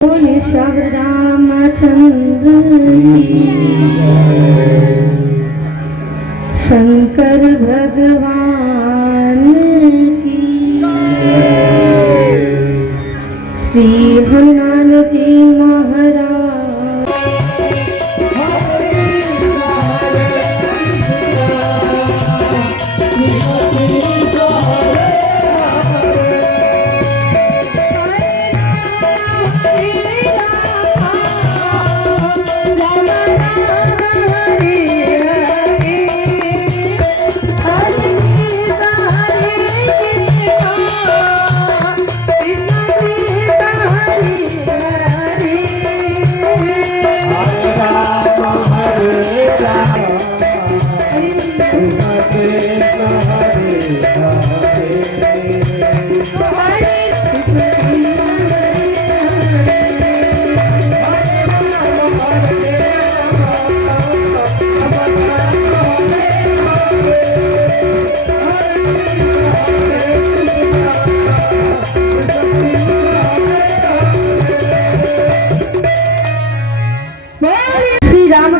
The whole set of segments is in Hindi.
बोले श्याम रामचंद्र की, शंकर भगवान की, श्री हनुमान जी महाराज।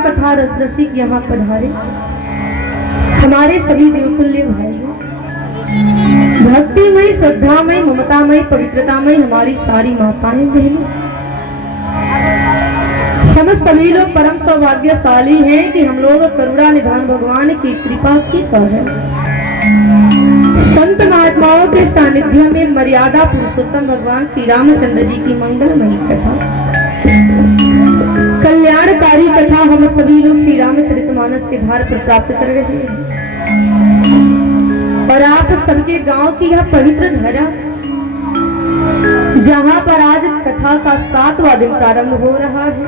कथा रस रसिक यहाँ पधारे हमारे सभी देवतुल्य भाइयों, भक्तिमय, श्रद्धामय, ममतामय, पवित्रतामय हमारी सारी माताएं बहनों, हम सभी लोग परम सौभाग्यशाली हैं कि हम लोग करुणा निधान भगवान की कृपा के कारण संत महात्माओं के सानिध्य में मर्यादा पुरुषोत्तम भगवान श्री रामचंद्र जी की मंगलमयी कथा, कल्याणकारी कथा हम सभी लोग श्री रामचरितमानस के धार पर प्राप्त कर रहे हैं। और आप सबके गांव की यह पवित्र धरा, जहां पर आज कथा का 7वां दिन प्रारंभ हो रहा है,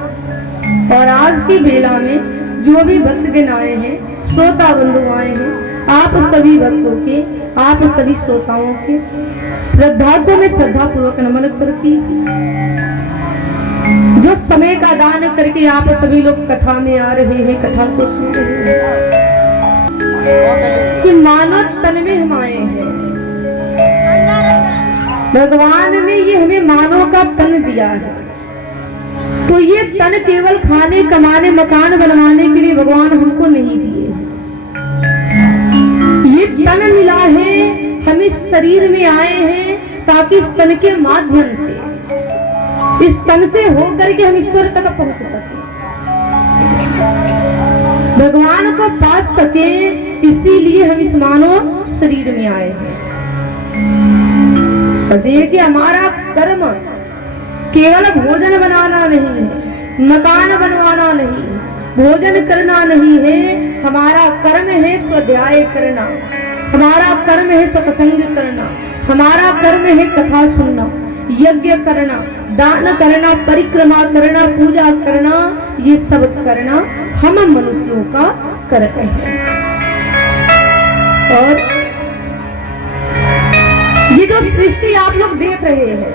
और आज की बेला में जो भी भक्तगण आए हैं, श्रोता बंधु आए हैं, आप सभी भक्तों के, आप सभी श्रोताओं के श्रद्धा को मैं श्रद्धा पूर्वक नमन करती हूँ। जो समय का दान करके आप सभी लोग कथा में आ रहे हैं, कथा को सुन रहे हैं, कि मानव तन में हम आए हैं। भगवान ने ये हमें मानव का तन दिया है, तो ये तन केवल खाने कमाने मकान बनवाने के लिए भगवान हमको नहीं दिए। ये तन मिला है, हम इस शरीर में आए हैं ताकि इस तन के माध्यम से, इस तन से होकर के हम ईश्वर तक पहुंच सके, भगवान को पा सके, इसीलिए हम इस मानव शरीर में आए हैं। और देखिए, हमारा कर्म केवल भोजन बनाना नहीं है, मकान बनवाना नहीं है, भोजन करना नहीं है। हमारा कर्म है स्वाध्याय करना, हमारा कर्म है सत्संग करना, हमारा कर्म है कथा सुनना, यज्ञ करना, दान करना, परिक्रमा करना, पूजा करना, ये सब करना हम मनुष्यों का कर्म है। और ये जो सृष्टि आप लोग देख रहे हैं,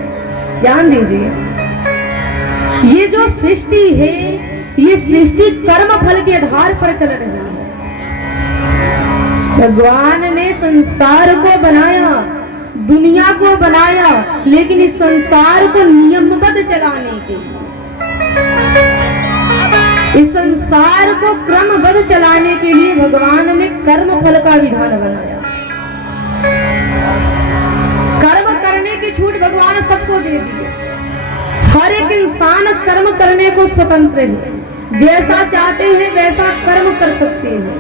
ध्यान दीजिए, ये जो सृष्टि है, ये सृष्टि कर्म फल के आधार पर चल रही है। भगवान ने संसार को बनाया, दुनिया को बनाया, लेकिन इस संसार को नियमबद्ध चलाने के लिए, इस संसार को क्रमबद्ध चलाने के लिए भगवान ने कर्म फल का विधान बनाया। कर्म करने की छूट भगवान सबको दे दी है। हर एक इंसान कर्म करने को स्वतंत्र है, जैसा चाहते हैं वैसा कर्म कर सकते हैं।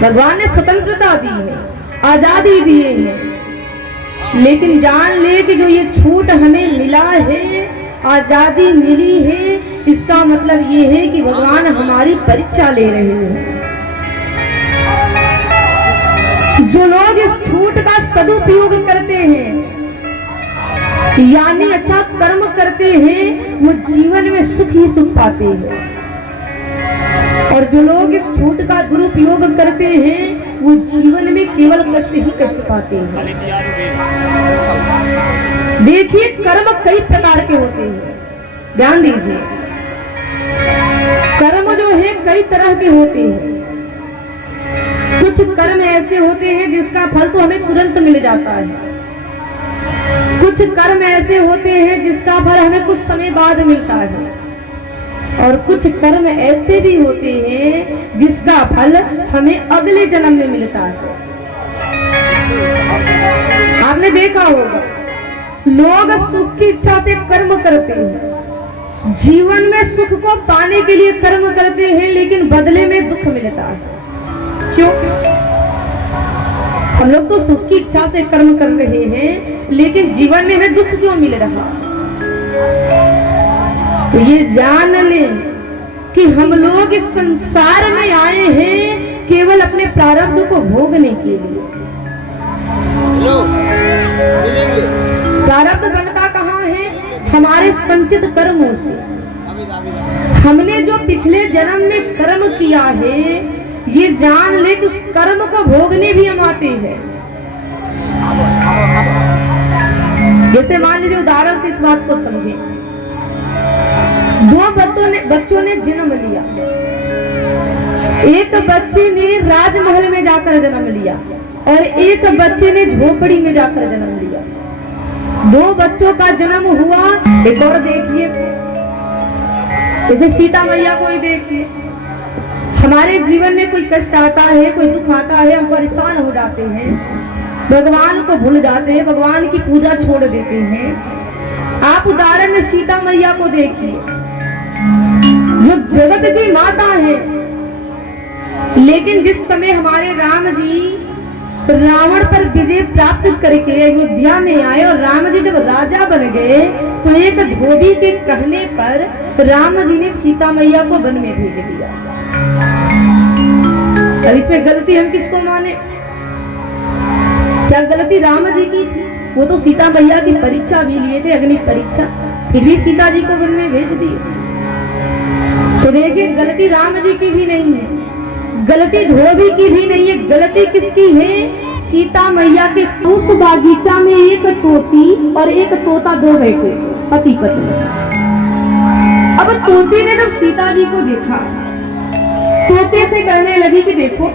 भगवान ने स्वतंत्रता दी है, आजादी दिए हैं, लेकिन जान ले कि जो ये छूट हमें मिला है, आजादी मिली है, इसका मतलब ये है कि भगवान हमारी परीक्षा ले रहे हैं। जो लोग इस छूट का सदुपयोग करते हैं, यानी अच्छा कर्म करते हैं, वो जीवन में सुख ही सुख पाते हैं। और जो लोग इस छूट का दुरुपयोग करते हैं, वो जीवन में केवल कष्ट ही कष्ट पाते हैं। देखिए, कर्म कई प्रकार के होते हैं, ध्यान दीजिए, कर्म जो है कई तरह के होते हैं। कुछ कर्म ऐसे होते हैं जिसका फल तो हमें तुरंत मिल जाता है, कुछ कर्म ऐसे होते हैं जिसका फल हमें कुछ समय बाद मिलता है, और कुछ कर्म ऐसे भी होते हैं जिसका फल हमें अगले जन्म में मिलता है। आपने देखा होगा, लोग सुख की इच्छा से कर्म करते हैं, जीवन में सुख को पाने के लिए कर्म करते हैं, लेकिन बदले में दुख मिलता है। क्यों? हम लोग तो सुख की इच्छा से कर्म कर रहे हैं, लेकिन जीवन में हमें दुख क्यों मिल रहा? तो ये जान लें कि हम लोग इस संसार में आए हैं केवल अपने प्रारब्ध को भोगने के लिए। प्रारब्ध बनता कहाँ है? हमारे संचित कर्मों से। हमने जो पिछले जन्म में कर्म किया है, ये जान ले कि उस कर्म को भोगने भी हम आते हैं। जैसे मान लीजिए, उदाहरण से इस बात को समझे। दो बच्चों ने जन्म लिया। एक बच्चे ने राजमहल में जाकर जन्म लिया और एक बच्चे ने झोपड़ी में जाकर जन्म लिया। दो बच्चों का जन्म हुआ। एक और देखिए, जैसे सीता मैया को ही देखिए। हमारे जीवन में कोई कष्ट आता है, कोई दुख आता है, हम परेशान हो जाते हैं, भगवान को भूल जाते हैं, भगवान की पूजा छोड़ देते हैं। आप उदाहरण में सीता मैया को देखिए, जो जगत की माता है, लेकिन जिस समय हमारे राम जी रावण पर विजय प्राप्त करके अयोध्या में आए और राम जी जब राजा बन गए, तो एक धोबी के कहने पर राम जी ने सीता मैया को वन में भेज दिया। अब इसमें गलती हम किसको माने? क्या गलती राम जी की थी? वो तो सीता मैया की परीक्षा भी लिए थे, अग्नि परीक्षा, फिर भी सीता जी को वन में भेज दिए। तो देखिए, गलती राम जी की भी नहीं है, गलती धोबी की भी नहीं है। गलती किसकी है? सीता मैया के। उस बागीचा में एक तोती और एक तोता, दो बैठे, पति पत्नी। अब तोती ने जब सीता जी को देखा, तोते से कहने लगी कि देखो,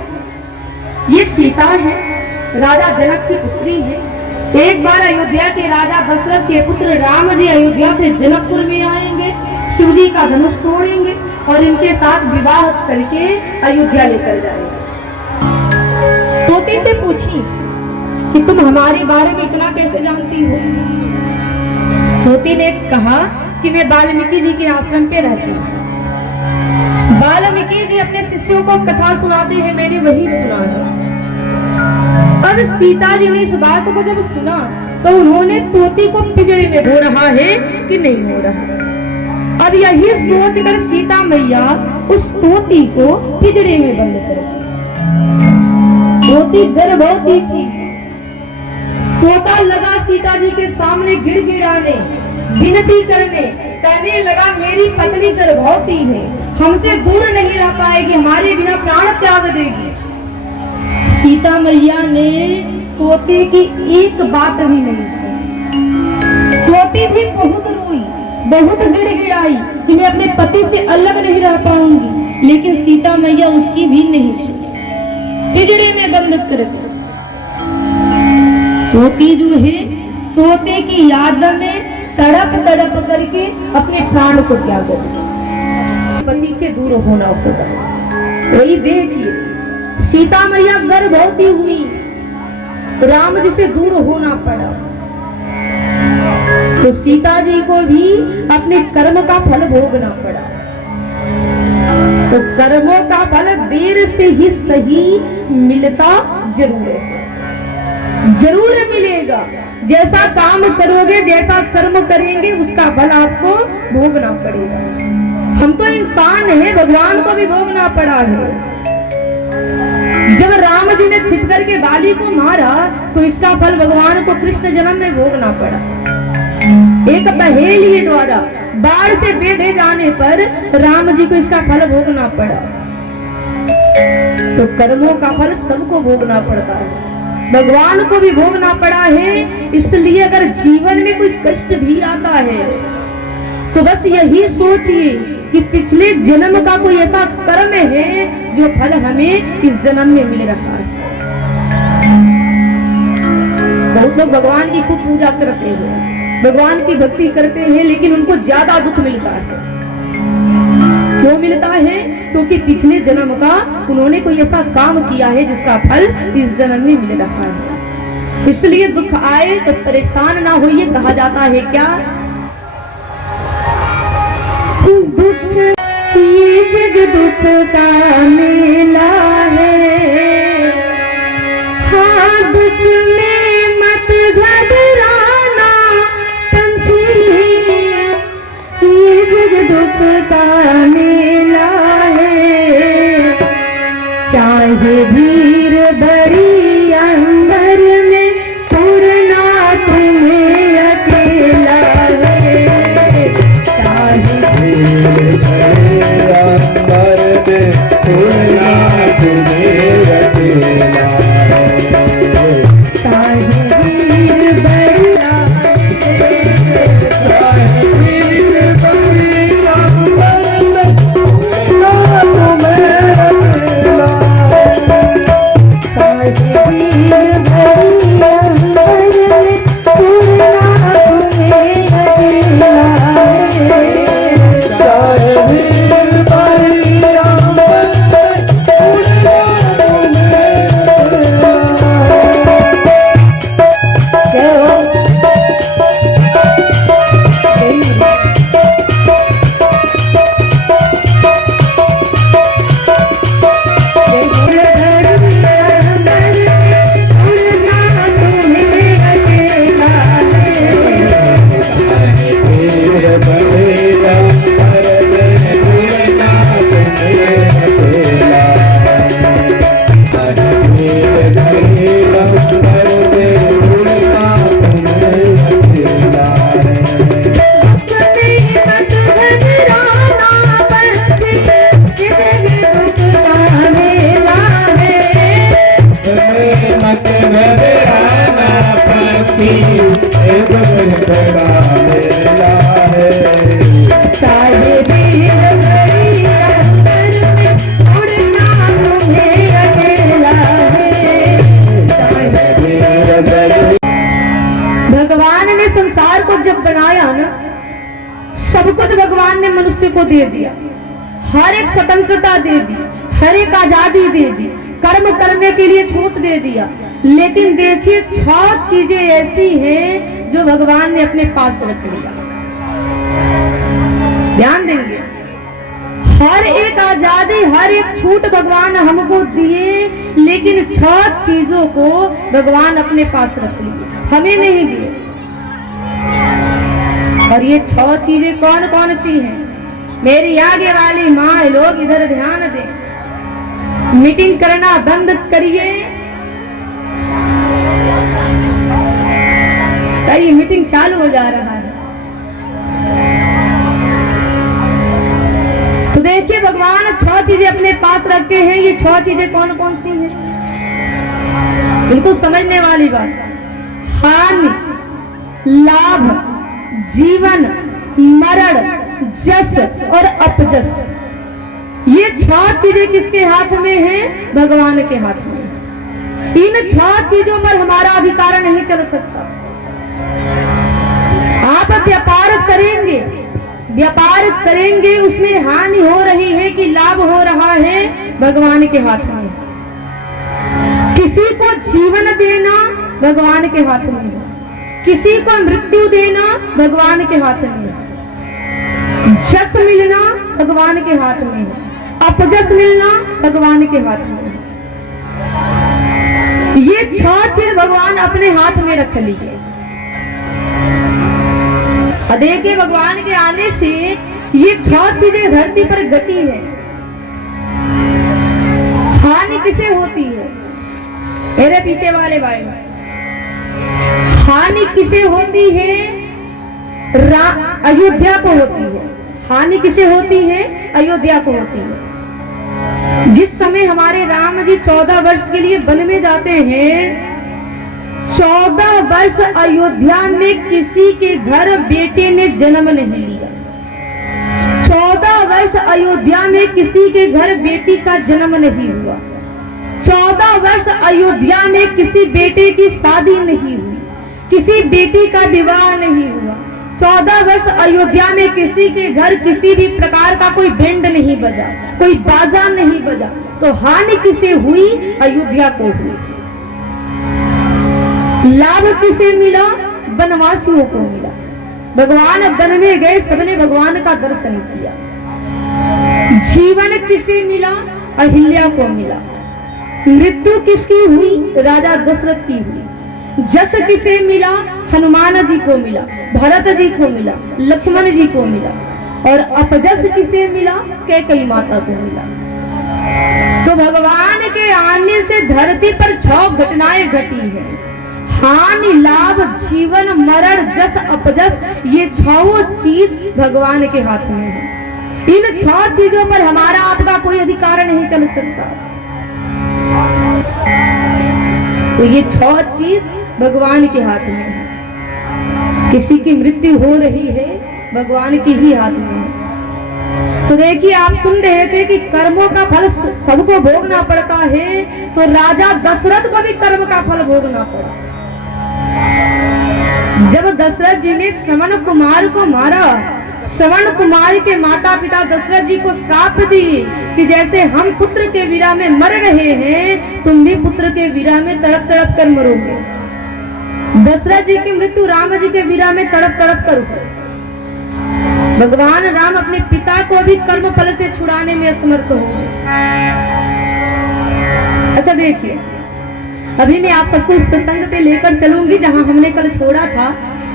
ये सीता है, राजा जनक की पुत्री है। एक बार अयोध्या के राजा दशरथ के पुत्र राम जी अयोध्या से जनकपुर में आएंगे, शिव जी का धनुष तोड़ेंगे और इनके साथ विवाह करके अयोध्या लेकर जाएंगे। तोते से पूछी कि तुम हमारे बारे में इतना कैसे जानती हो? तोते ने कहा कि मैं वाल्मीकि जी के आश्रम पे रहती हूँ। वाल्मीकि जी अपने शिष्यों को कथा सुनाते हैं, मैंने वही सुना है। अब सीता जी ने इस बात को जब सुना, तो उन्होंने तोती को पिंजरे में हो रहा है कि नहीं हो रहा। अब यही सोचकर सीता मैया उस तोती को पिंजरे में बंद कर दी। तोती गर्भवती थी। तोता लगा सीता जी के सामने गिड़गिड़ाने, विनती करने, कहने लगा मेरी पत्नी गर्भवती है, हमसे दूर नहीं रह पाएगी, हमारे बिना प्राण त्याग देगी। सीता मैया ने तोते की एक बात भी नहीं सुनी। तोती भी बहुत रोई, बहुत गिड़गिड़ाई कि मैं अपने पति से अलग नहीं रह पाऊंगी, लेकिन सीता मैया उसकी भी नहीं सुनी, पिंजरे में बंद कर दी। तोती जो है, तोते की याद में तड़प तड़प करके अपने प्राण को त्याग दिया, पति से दूर होना होगा। वही देखिए, सीता मैया गर्भवती हुई, राम जी से दूर होना पड़ा, तो सीता जी को भी अपने कर्म का फल भोगना पड़ा। तो कर्मों का फल देर से ही सही मिलता जरूर है, जरूर मिलेगा। जैसा काम करोगे, जैसा कर्म करेंगे, उसका फल आपको भोगना पड़ेगा। हम तो इंसान हैं, भगवान को भी भोगना पड़ा है। जब राम जी ने छिप करके बाली को मारा, तो इसका फल भगवान को कृष्ण जन्म में भोगना पड़ा। एक पहेली द्वारा बाढ़ से बेधे जाने पर राम जी को इसका फल भोगना पड़ा। तो कर्मों का फल सबको भोगना पड़ता है, भगवान को भी भोगना पड़ा है। इसलिए अगर जीवन में कोई कष्ट भी आता है, तो बस यही सोचिए कि पिछले जन्म का कोई ऐसा कर्म है जो फल हमें इस जन्म में मिल रहा है। बहुत लोग भगवान की खूब पूजा करते हैं, भगवान की भक्ति करते हैं, लेकिन उनको ज्यादा दुख मिलता है। क्यों मिलता है? क्योंकि पिछले जन्म का उन्होंने कोई ऐसा काम किया है जिसका फल इस जन्म में मिल रहा है। इसलिए दुख आए तो परेशान ना होइए। कहा जाता है क्या, दुख ये जग दुख का मेला है, हाँ दुख में मत घबराना पंछी, ये जग दुख का मेला है, चाहे भीड़ भरी अंबर में पूर्णा तुम्हें अकेला है, चाहे भीड़ भरी अंबर में पूर्णा तुम्हें अकेला है, चाहे भीड़ भरी भगवान ने संसार को जब बनाया ना, सब कुछ भगवान ने मनुष्य को दे दिया, हर एक स्वतंत्रता दे दी, हर एक आजादी दे दी, कर्म करने के लिए छूट दे दिया। लेकिन देखिए 6 चीजें ऐसी हैं जो भगवान ने अपने पास रख लिया। ध्यान देंगे, हर एक आजादी, हर एक छूट भगवान हमको दिए, लेकिन 6 चीजों को भगवान अपने पास रख लिए, हमें नहीं दिए। और ये 6 चीजें कौन कौन सी हैं? मेरी आगे वाली माँ लोग इधर ध्यान दें, मीटिंग करना बंद करिए। ये मीटिंग चालू हो जा रहा है। तो देखिए भगवान 6 चीजें अपने पास रखते हैं। ये 6 चीजें कौन कौन सी हैं? बिल्कुल समझने वाली बात। हानि, लाभ, जीवन, मरण, जस और अपजस। ये 6 चीजें किसके हाथ में हैं? भगवान के हाथ में। इन 6 चीजों पर हमारा अधिकार नहीं चल सकता। आप व्यापार करेंगे, व्यापार करेंगे, उसमें हानि हो रही है कि लाभ हो रहा है, भगवान के हाथ में। किसी को जीवन देना भगवान के हाथ में है, किसी को मृत्यु देना भगवान के हाथ में है, जस मिलना भगवान के हाथ में है, अपजस मिलना भगवान के हाथ में है। ये 6 चीज भगवान अपने हाथ में रख लिए। देखिए भगवान के आने से ये 6 चीजें धरती पर घटी है। हानि किसे होती है? मेरे पीछे वाले भाई, हानि किसे होती है? अयोध्या को होती है। हानि किसे होती है? अयोध्या को होती है। जिस समय हमारे राम जी 14 वर्ष के लिए वन में जाते हैं, 14 वर्ष अयोध्या में किसी के घर बेटे ने जन्म नहीं लिया। 14 वर्ष अयोध्या में किसी के घर बेटी का जन्म नहीं हुआ। 14 वर्ष अयोध्या में किसी बेटे की शादी नहीं हुई। किसी बेटी का विवाह नहीं हुआ, 14 वर्ष अयोध्या में किसी के घर किसी भी प्रकार का कोई बैंड नहीं बजा, कोई बाजा नहीं बजा, तो हानि किसे हुई? अयोध्या को हुई। लाभ किसे मिला? वनवासियों को मिला। भगवान वन में गए, सबने भगवान का दर्शन किया। जीवन किसे मिला? अहिल्या को मिला। मृत्यु किसकी हुई? राजा दशरथ की हुई। जस किसे मिला? हनुमान जी को मिला, भरत जी को मिला, लक्ष्मण जी को मिला। और अपजस किसे मिला? कैकेयी माता को मिला। तो भगवान के आने से धरती पर 6 घटनाएं घटी है। हानि, लाभ, जीवन, मरण, जस, अपजस, ये 6 चीज भगवान के हाथ में है। इन 6 चीजों पर हमारा आपका कोई अधिकार नहीं चल सकता। तो ये 6 चीज भगवान के हाथ में है। किसी की मृत्यु हो रही है, भगवान की ही हाथ में है। तो देखिए, आप सुन रहे थे कि कर्मों का फल सबको भोगना पड़ता है, तो राजा दशरथ को भी कर्म का फल भोगना पड़ा। जब दशरथ जी ने श्रवण कुमार को मारा, श्रवण कुमार के माता पिता दशरथ जी को श्राप दी कि जैसे हम पुत्र के विरह में मर रहे हैं, तुम भी पुत्र के विरह में तड़प तड़प कर मरोगे। दशरथ जी की मृत्यु राम जी के विरह में तड़प तड़प कर हुई। भगवान राम अपने पिता को भी कर्म फल से छुड़ाने में असमर्थ हो गए। अच्छा देखिए, अभी मैं आप सबको इस प्रसंग पे लेकर चलूंगी जहां हमने कल छोड़ा था,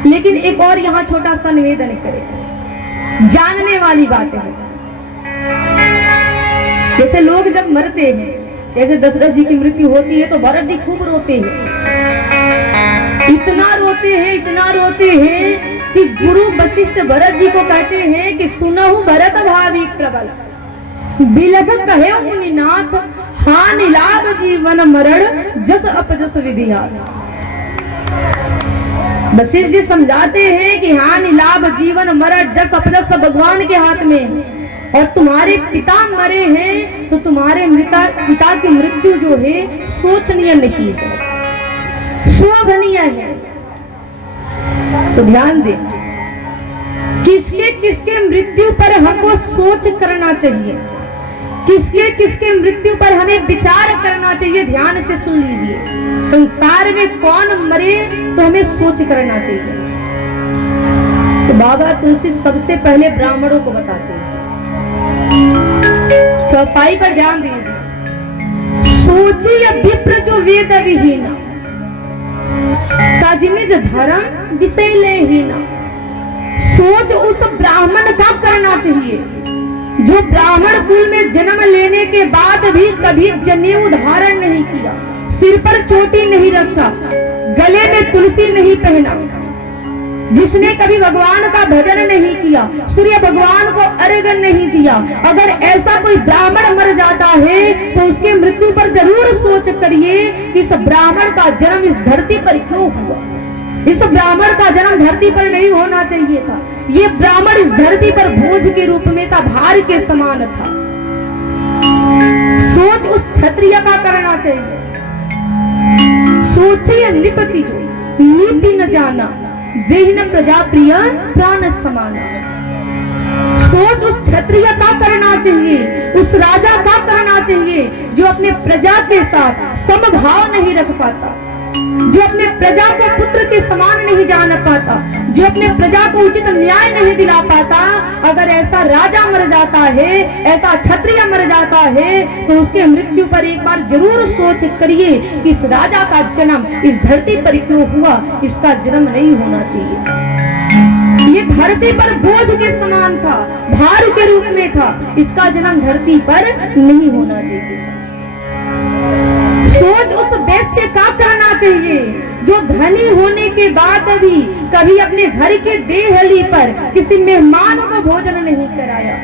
लेकिन एक और यहाँ छोटा सा निवेदन करें। जानने वाली बातें हैं। जैसे लोग जब मरते हैं, जैसे दशरथ जी की मृत्यु होती है तो भरत जी खूब रोते हैं, इतना रोते हैं कि गुरु वशिष्ठ भरत जी को कहते हैं कि सुनहु भरत भावी प्रबल, बिलख कहे मुनिनाथ, हानि लाभ जीवन मरण, जस अपजस विधियात। वशिष्ठ जी समझाते हैं कि हानि लाभ जीवन मरण जस अपजस भगवान के हाथ में है, और तुम्हारे पिता मरे हैं तो तुम्हारे पिता की मृत्यु जो है सोचनीय नहीं है, शोभनीय है। तो ध्यान दें, किसके किसके मृत्यु पर हमको सोच करना चाहिए, किसके किसके मृत्यु पर हमें विचार करना चाहिए। ध्यान से सुन लीजिए, संसार में कौन मरे तो हमें सोच करना चाहिए। तो बाबा तुलसी सबसे पहले ब्राह्मणों को बताते हैं, चौपाई पर ध्यान दीजिए। सोचिए विप्र जो वेद विहीना, सजनिज धर्म विषय लेहीना। सोच उस ब्राह्मण का करना चाहिए जो ब्राह्मण कुल में जन्म लेने के बाद भी कभी जनेऊ धारण नहीं किया, सिर पर चोटी नहीं रखा, गले में तुलसी नहीं पहना, जिसने कभी भगवान का भजन नहीं किया, सूर्य भगवान को अर्घ्य नहीं दिया। अगर ऐसा कोई ब्राह्मण मर जाता है तो उसके मृत्यु पर जरूर सोच करिए कि इस ब्राह्मण का जन्म इस धरती पर क्यों हुआ। इस ब्राह्मण का जन्म धरती पर नहीं होना चाहिए था। ये ब्राह्मण इस धरती पर बोझ के रूप में था, भार के समान था। सोच उस क्षत्रिय का करना चाहिए। सोचिए निपति जो नीति न जाना, जेहिन प्रजा प्रिय प्राण समाना। सोच उस क्षत्रिय का करना चाहिए, उस राजा का करना चाहिए जो अपने प्रजा के साथ समभाव नहीं रख पाता, जो अपने प्रजा को पुत्र के समान नहीं जान पाता, जो अपने प्रजा को उचित न्याय नहीं दिला पाता। अगर ऐसा राजा मर जाता है, ऐसा क्षत्रिय मर जाता है, तो उसके मृत्यु पर एक बार जरूर सोच करिए कि इस राजा का जन्म इस धरती पर क्यों हुआ, इसका जन्म नहीं होना चाहिए। ये धरती पर बोझ के समान था, भार के रूप में था, इसका जन्म धरती पर नहीं होना चाहिए। सोच उस वैश्य का करना चाहिए जो धनी होने के बाद भी कभी अपने घर के देहली पर किसी मेहमान को भोजन नहीं कराया,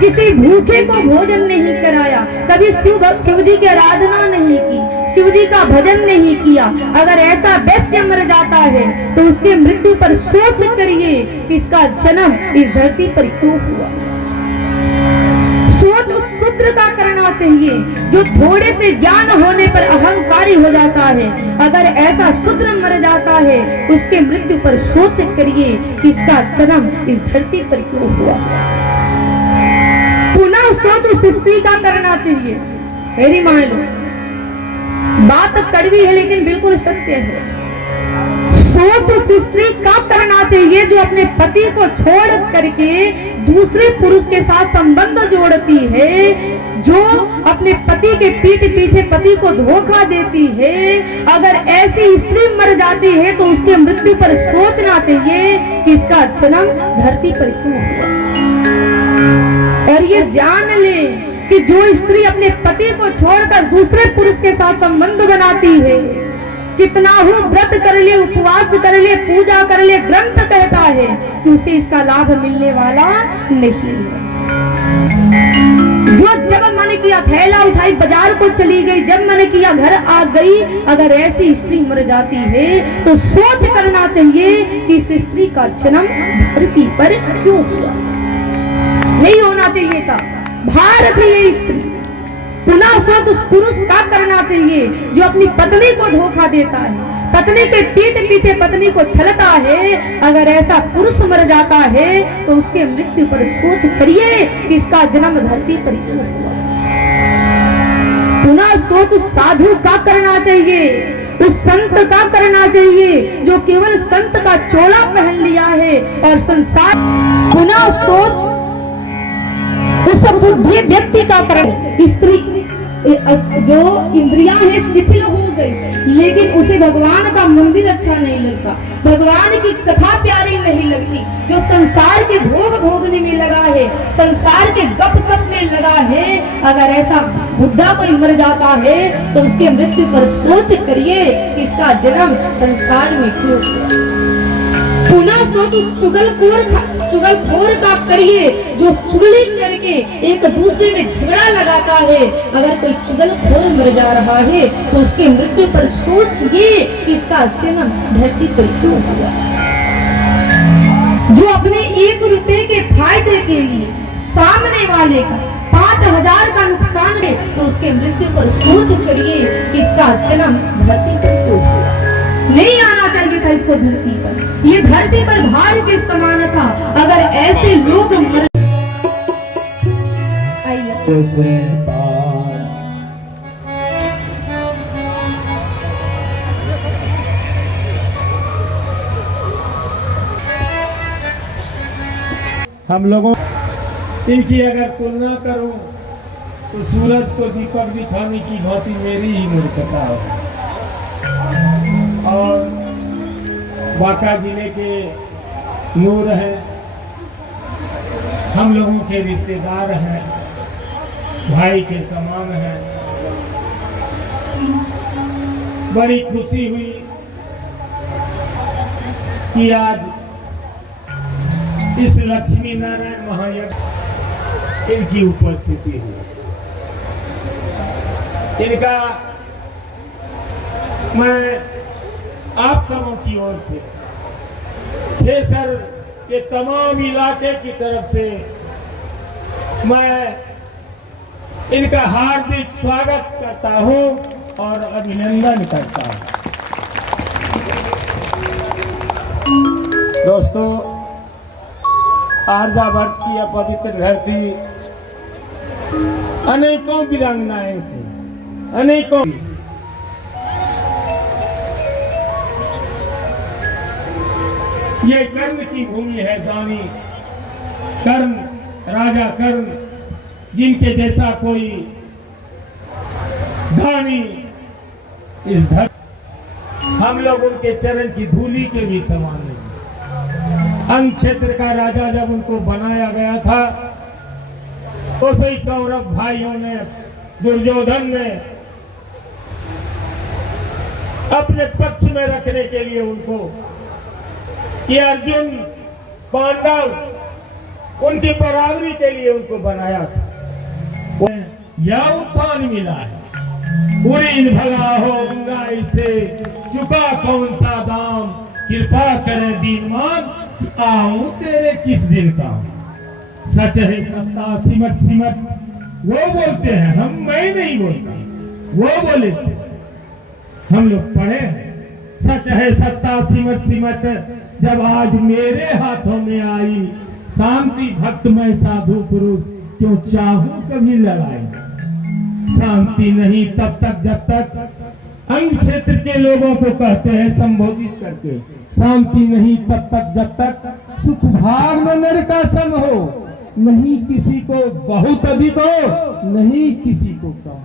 किसी भूखे को भोजन नहीं कराया, कभी शिव जी की आराधना नहीं की, शिव जी का भजन नहीं किया। अगर ऐसा वैश्य मर जाता है तो उसकी मृत्यु पर सोच करिए कि इसका जन्म इस धरती पर क्यों हुआ। सोच उस शूद्र का करना चाहिए जो थोड़े से ज्ञान होने पर अहंकारी हो जाता है। अगर ऐसा शूद्र मर जाता है उसके मृत्यु पर सोच करिए कि इसका जन्म इस धरती पर क्यों हुआ। पुनः सोच उस स्त्री का करना चाहिए। मेरी मान लो, बात कड़वी है लेकिन बिल्कुल सत्य है। सोच उस स्त्री का करना चाहिए जो अपने पति को छोड़ करके दूसरे पुरुष के साथ संबंध जोड़ती है, जो अपने पति के पीठ पीछे पति को धोखा देती है। अगर ऐसी स्त्री मर जाती है तो उसके मृत्यु पर सोचना चाहिए कि इसका जन्म धरती पर क्यों हुआ। और ये जान ले कि जो स्त्री अपने पति को छोड़कर दूसरे पुरुष के साथ संबंध बनाती है, कितना हो व्रत कर ले, उपवास कर ले, पूजा कर ले, ग्रंथ कहता है कि उसे इसका लाभ मिलने वाला नहीं है। जो जब मन किया थैला उठाई बाजार को चली गई, जब मन किया घर आ गई। अगर ऐसी स्त्री मर जाती है तो सोच करना चाहिए कि इस स्त्री का जन्म धरती पर क्यों हुआ। नहीं होना चाहिए था। भारत है ये स्त्री। पुनः सोच उस पुरुष का करना चाहिए जो अपनी पत्नी को धोखा देता है, पत्नी के पीठ पीछे पत्नी को छलता है। अगर ऐसा पुरुष मर जाता है तो उसके मृत्यु पर सोच करिए कि इसका जन्म धरती पर क्यों हुआ। पुनः सोच उस साधु का करना चाहिए, उस संत का करना चाहिए जो केवल संत का चोला पहन लिया है और संसार। पुनः सोच उस बुद्धि व्यक्ति का करना। स्त्री जो इंद्रियां हैं शिथिल हो गई लेकिन उसे भगवान का मंदिर अच्छा नहीं लगता, भगवान की कथा प्यारी नहीं लगती, जो संसार के भोग भोगने में लगा है, संसार के गप सप में लगा है। अगर ऐसा बुढ़ा कोई मर जाता है तो उसके मृत्यु पर सोच करिए कि इसका जन्म संसार में क्यों हुआ। पुनः सोच चुगलखोर का करिए जो चुगली करके एक दूसरे में झगड़ा लगाता है। अगर कोई चुगलखोर मर जा रहा है तो उसके मृत्यु पर सोचिए कि इसका जन्म धरती पर क्यों हुआ। जो अपने 1 रुपए के फायदे के लिए सामने वाले का 5000 का नुकसान है तो उसके मृत्यु पर सोच करिए कि इसका जन्म धरती पर क्यों हुआ। नहीं आना चाहिए था इसको धरती पर। ये धरती पर भार के समान था। अगर ऐसे लोग मर हम लोगों इनकी अगर तुलना करूं तो सूरज को दीपक दिखाने की भांति मेरी ही मूर्खता है। और बांका जिले के नूर हैं, हम लोगों के रिश्तेदार हैं, भाई के समान हैं। बड़ी खुशी हुई कि आज इस लक्ष्मी नारायण महायज्ञ इनकी उपस्थिति हुई। इनका मैं आप सबों की ओर से खेसर के तमाम इलाके की तरफ से मैं इनका हार्दिक स्वागत करता हूं और अभिनंदन करता हूं। दोस्तों, आर्यावर्त की यह पवित्र धरती अनेकों वीरांगनाएं से, अनेकों ये कर्ण की भूमि है। दानी कर्ण, राजा कर्ण, जिनके जैसा कोई दानी इस धरती, हम लोग उनके चरण की धूली के भी समान नहीं। अंग क्षेत्र का राजा जब उनको बनाया गया था तो सही कौरव भाइयों ने, दुर्योधन ने अपने पक्ष में रखने के लिए उनको, कि अर्जुन पांडव उनकी बराबरी के लिए उनको बनाया था। यह उत्थान मिला है। पूरी भला हो गंगा इसे चुका कौन सा दाम, कृपा करे दीनमान आऊं तेरे किस दिन का। सच है सत्ता सिमट सिमट वो बोलते हैं, मैं नहीं बोलता, वो बोले थे। हम लोग पढ़े हैं, सच है सत्ता सिमट सिमट जब आज मेरे हाथों में आई, शांति भक्त मैं साधु पुरुष क्यों चाहूं कभी लड़ाई। शांति नहीं तब तक जब तक, अंग क्षेत्र के लोगों को कहते हैं संबोधित करके, शांति नहीं तब तक जब तक सुख भाग में मेरे का सम हो, नहीं किसी को बहुत अधिक हो, नहीं किसी को कम।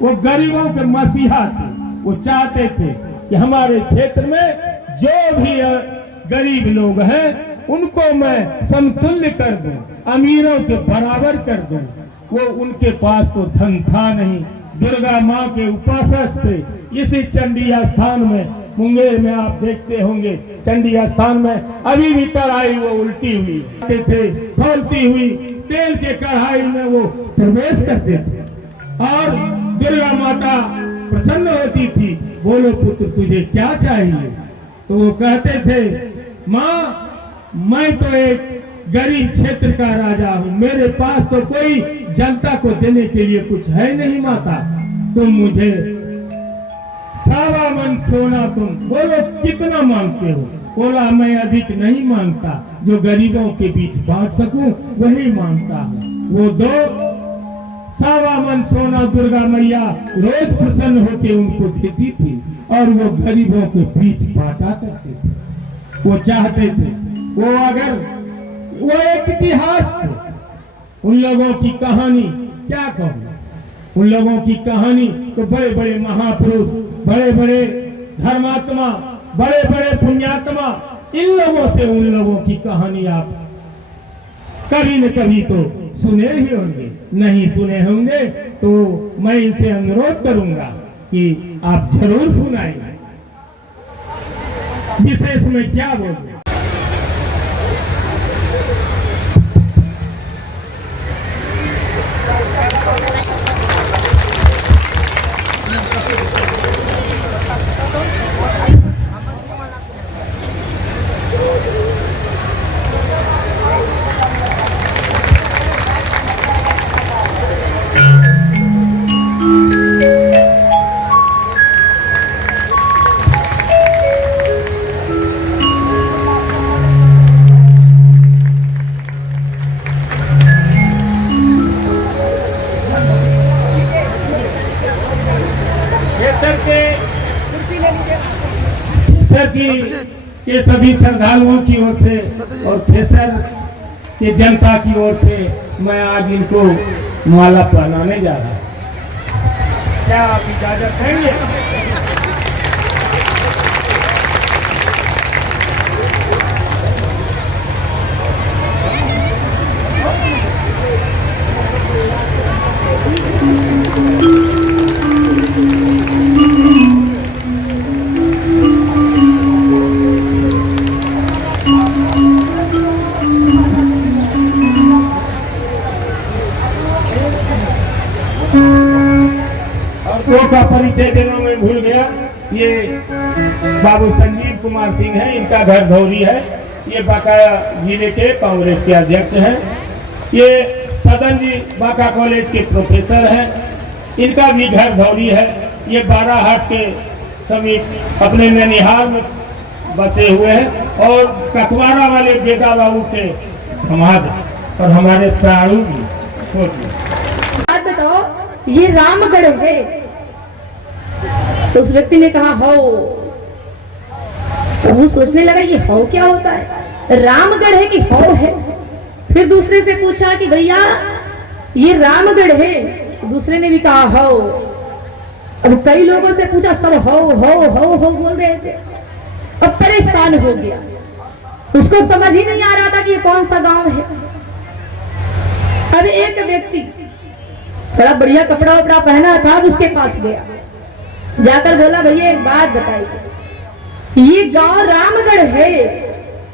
वो गरीबों के मसीहा थे, वो चाहते थे कि हमारे क्षेत्र में जो भी गरीब लोग हैं उनको मैं समतुल्य कर दूं, अमीरों के बराबर कर दूं। वो उनके पास तो धन था नहीं, दुर्गा माँ के उपासक थे। इसी चंडी स्थान में, मुंगेर में आप देखते होंगे, चंडी स्थान में अभी भी कढ़ाई वो उल्टी हुई थे, खोलती हुई तेल के कढ़ाई में वो प्रवेश करते थे और दुर्गा माता प्रसन्न होती थी। बोलो पुत्र तुझे क्या चाहिए? तो वो कहते थे, माँ मैं तो एक गरीब क्षेत्र का राजा हूँ, मेरे पास तो कोई जनता को देने के लिए कुछ है नहीं माता, तुम मुझे 1.25 मन सोना तुम बोलो कितना मांगते हो? बोला मैं अधिक नहीं मांगता, जो गरीबों के बीच बांट सकूं वही मांगता हूँ। वो 2.25 मन सोना दुर्गा मैया रोज प्रसन्न होकर उनको देती थी और वो गरीबों के बीच बांटा करते थे। वो चाहते थे, वो एक इतिहास थे। उन लोगों की कहानी क्या कहूं, उन लोगों की कहानी तो बड़े बड़े महापुरुष, बड़े बड़े धर्मात्मा, बड़े बड़े पुण्यात्मा, इन लोगों से उन लोगों की कहानी आप कभी न कभी तो सुने ही होंगे। नहीं सुने होंगे तो मैं इनसे अनुरोध करूंगा कि आप जरूर सुनाएंगे। विशेष में क्या बोलूं, के सभी श्रद्धालुओं की ओर से और खेसर के जनता की ओर से मैं आज इनको माला पहनाने जा रहा हूँ। क्या आप इजाजत देंगे? का परिचय देना मैं भूल गया। ये बाबू संजीव कुमार सिंह है, इनका घर धौरी है। ये बांका जिले के कांग्रेस के अध्यक्ष हैं। ये सदन जी बांका कॉलेज के प्रोफेसर हैं, इनका भी घर धौरी है। ये बाराहाट के समीप अपने ननिहाल में बसे हुए हैं और ककवारा वाले बेदा बाबू के दामाद और हमारे साड़ू भी। सोचिए, बताओ ये रामगढ़ है? तो उस व्यक्ति ने कहा हो। तो वो सोचने लगा ये हो क्या होता है, रामगढ़ है कि हो है। फिर दूसरे से पूछा कि भैया ये रामगढ़ है? तो दूसरे ने भी कहा हो। अब कई लोगों से पूछा, सब हो बोल रहे थे। अब परेशान हो गया, उसको समझ ही नहीं आ रहा था कि ये कौन सा गांव है। अब एक व्यक्ति बड़ा बढ़िया कपड़ा वपड़ा पहना था, उसके पास गया, जाकर बोला भैया एक बात बताइए, ये गांव रामगढ़ है?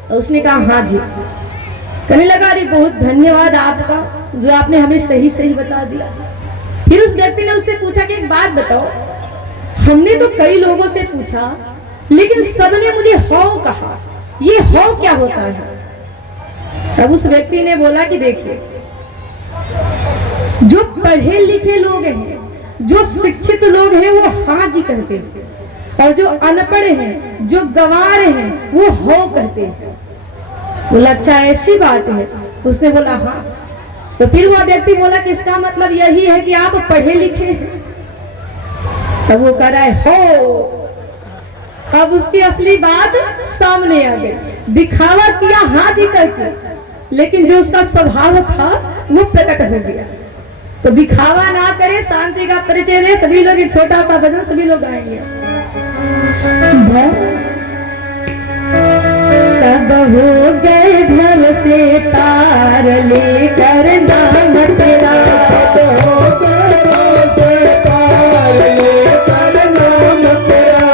तो उसने कहा हाँ जी। कहने लगा अरे बहुत धन्यवाद आपका, जो आपने हमें सही सही बता दिया। फिर उस व्यक्ति ने उससे पूछा कि एक बात बताओ, हमने तो कई लोगों से पूछा लेकिन सबने मुझे हो कहा, ये हो क्या होता है? तब उस व्यक्ति ने बोला कि देखिए जो पढ़े लिखे लोग हैं, जो शिक्षित लोग हैं वो हाँ जी कहते हैं, और जो अनपढ़ हैं, जो गंवार हैं, वो हो कहते हैं। बोला अच्छा ऐसी बात है? उसने बोला हाँ। तो फिर वह व्यक्ति बोला कि इसका मतलब यही है कि आप पढ़े लिखे हैं? तब वो कह रहा है हो। अब उसकी असली बात सामने आ गई, दिखावा किया हाँ जी करके, लेकिन जो उसका स्वभाव था वो प्रकट हो गया। तो दिखावा ना करे, शांति का परिचय दे। सभी लोग एक छोटा सा भजन सभी लोग गाएंगे। सब हो गए भव से तार, लेकर नाम तेरा। सब हो गए भव से तार, लेकर नाम तेरा।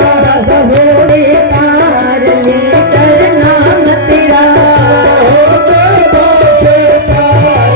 सब हो गए तार, लेकर नाम तेरा। हो गए भव से तार,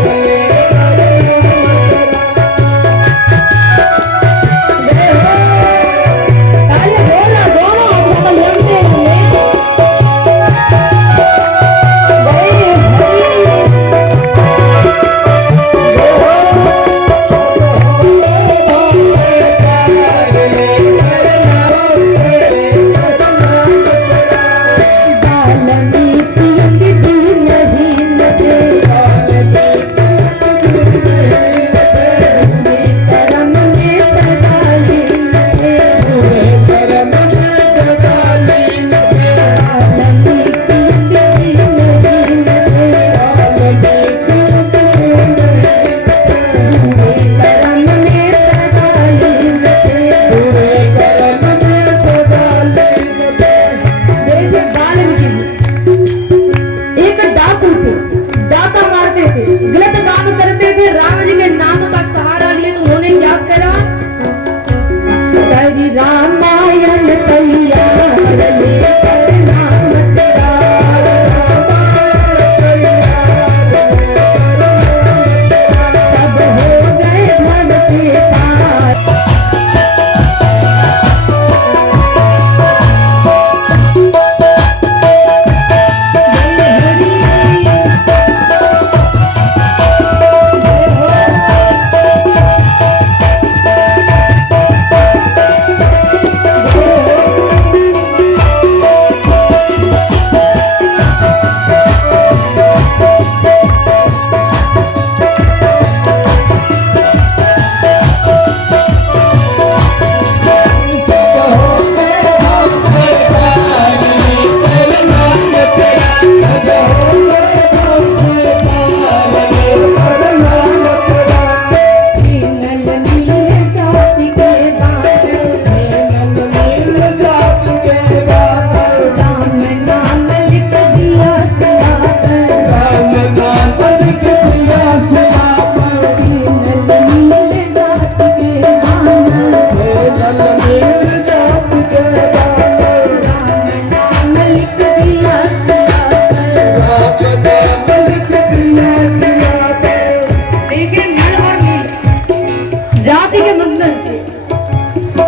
रामायण तैयार, लेकर नाम तेरा। सब हो गए भव से पार।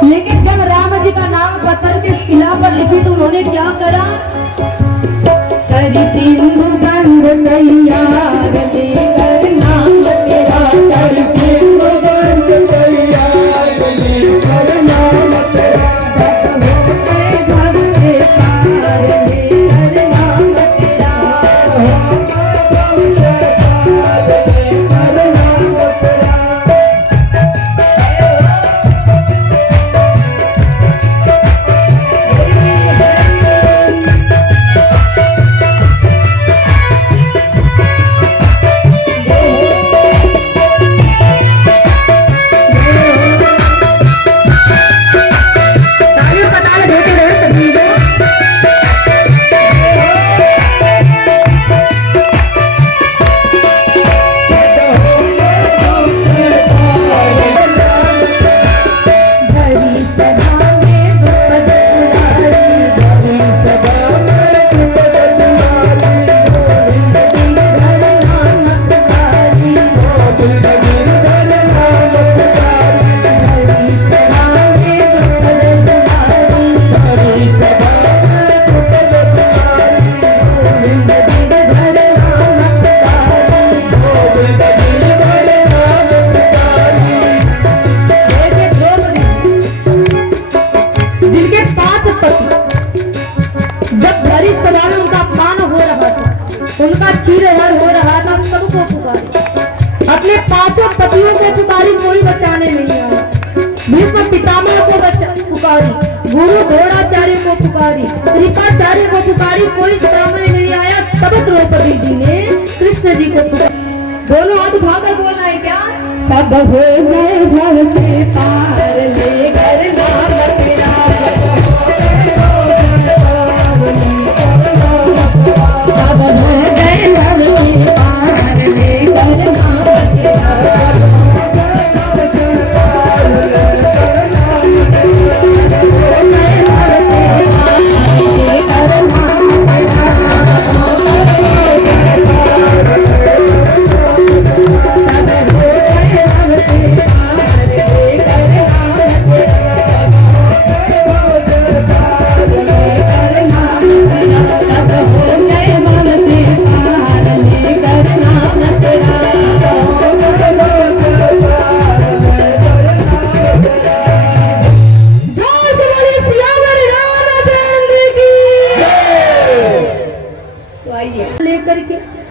लेकिन जब राम जी का नाम पत्थर के शिला पर लिखी तो उन्होंने क्या करा? करी सिंधु बंध तैयार, लेकर नाम तेरा। करी सिंधु बंध तैयार, लेकर नाम तेरा। सब हो गए भव से पार, लेकर नाम तेरा। हो गए भव से पार, लेकर नाम तेरा। को पुकारी, अपने 5 पतियों को पुकारी, कोई बचाने नहीं आया। भीष्म पितामह को पुकारी, गुरु द्रोणाचार्य को पुकारी, कृपाचार्य को पुकारी, कोई सामने नहीं आया। तब द्रौपदी जी ने कृष्ण जी को पुकारी। दोनों हाथ उठाकर बोलना है क्या? सब हो गए भव से पार, लेकर नाम तेरा सब हो गए भव से पार, लेकर नाम तेरा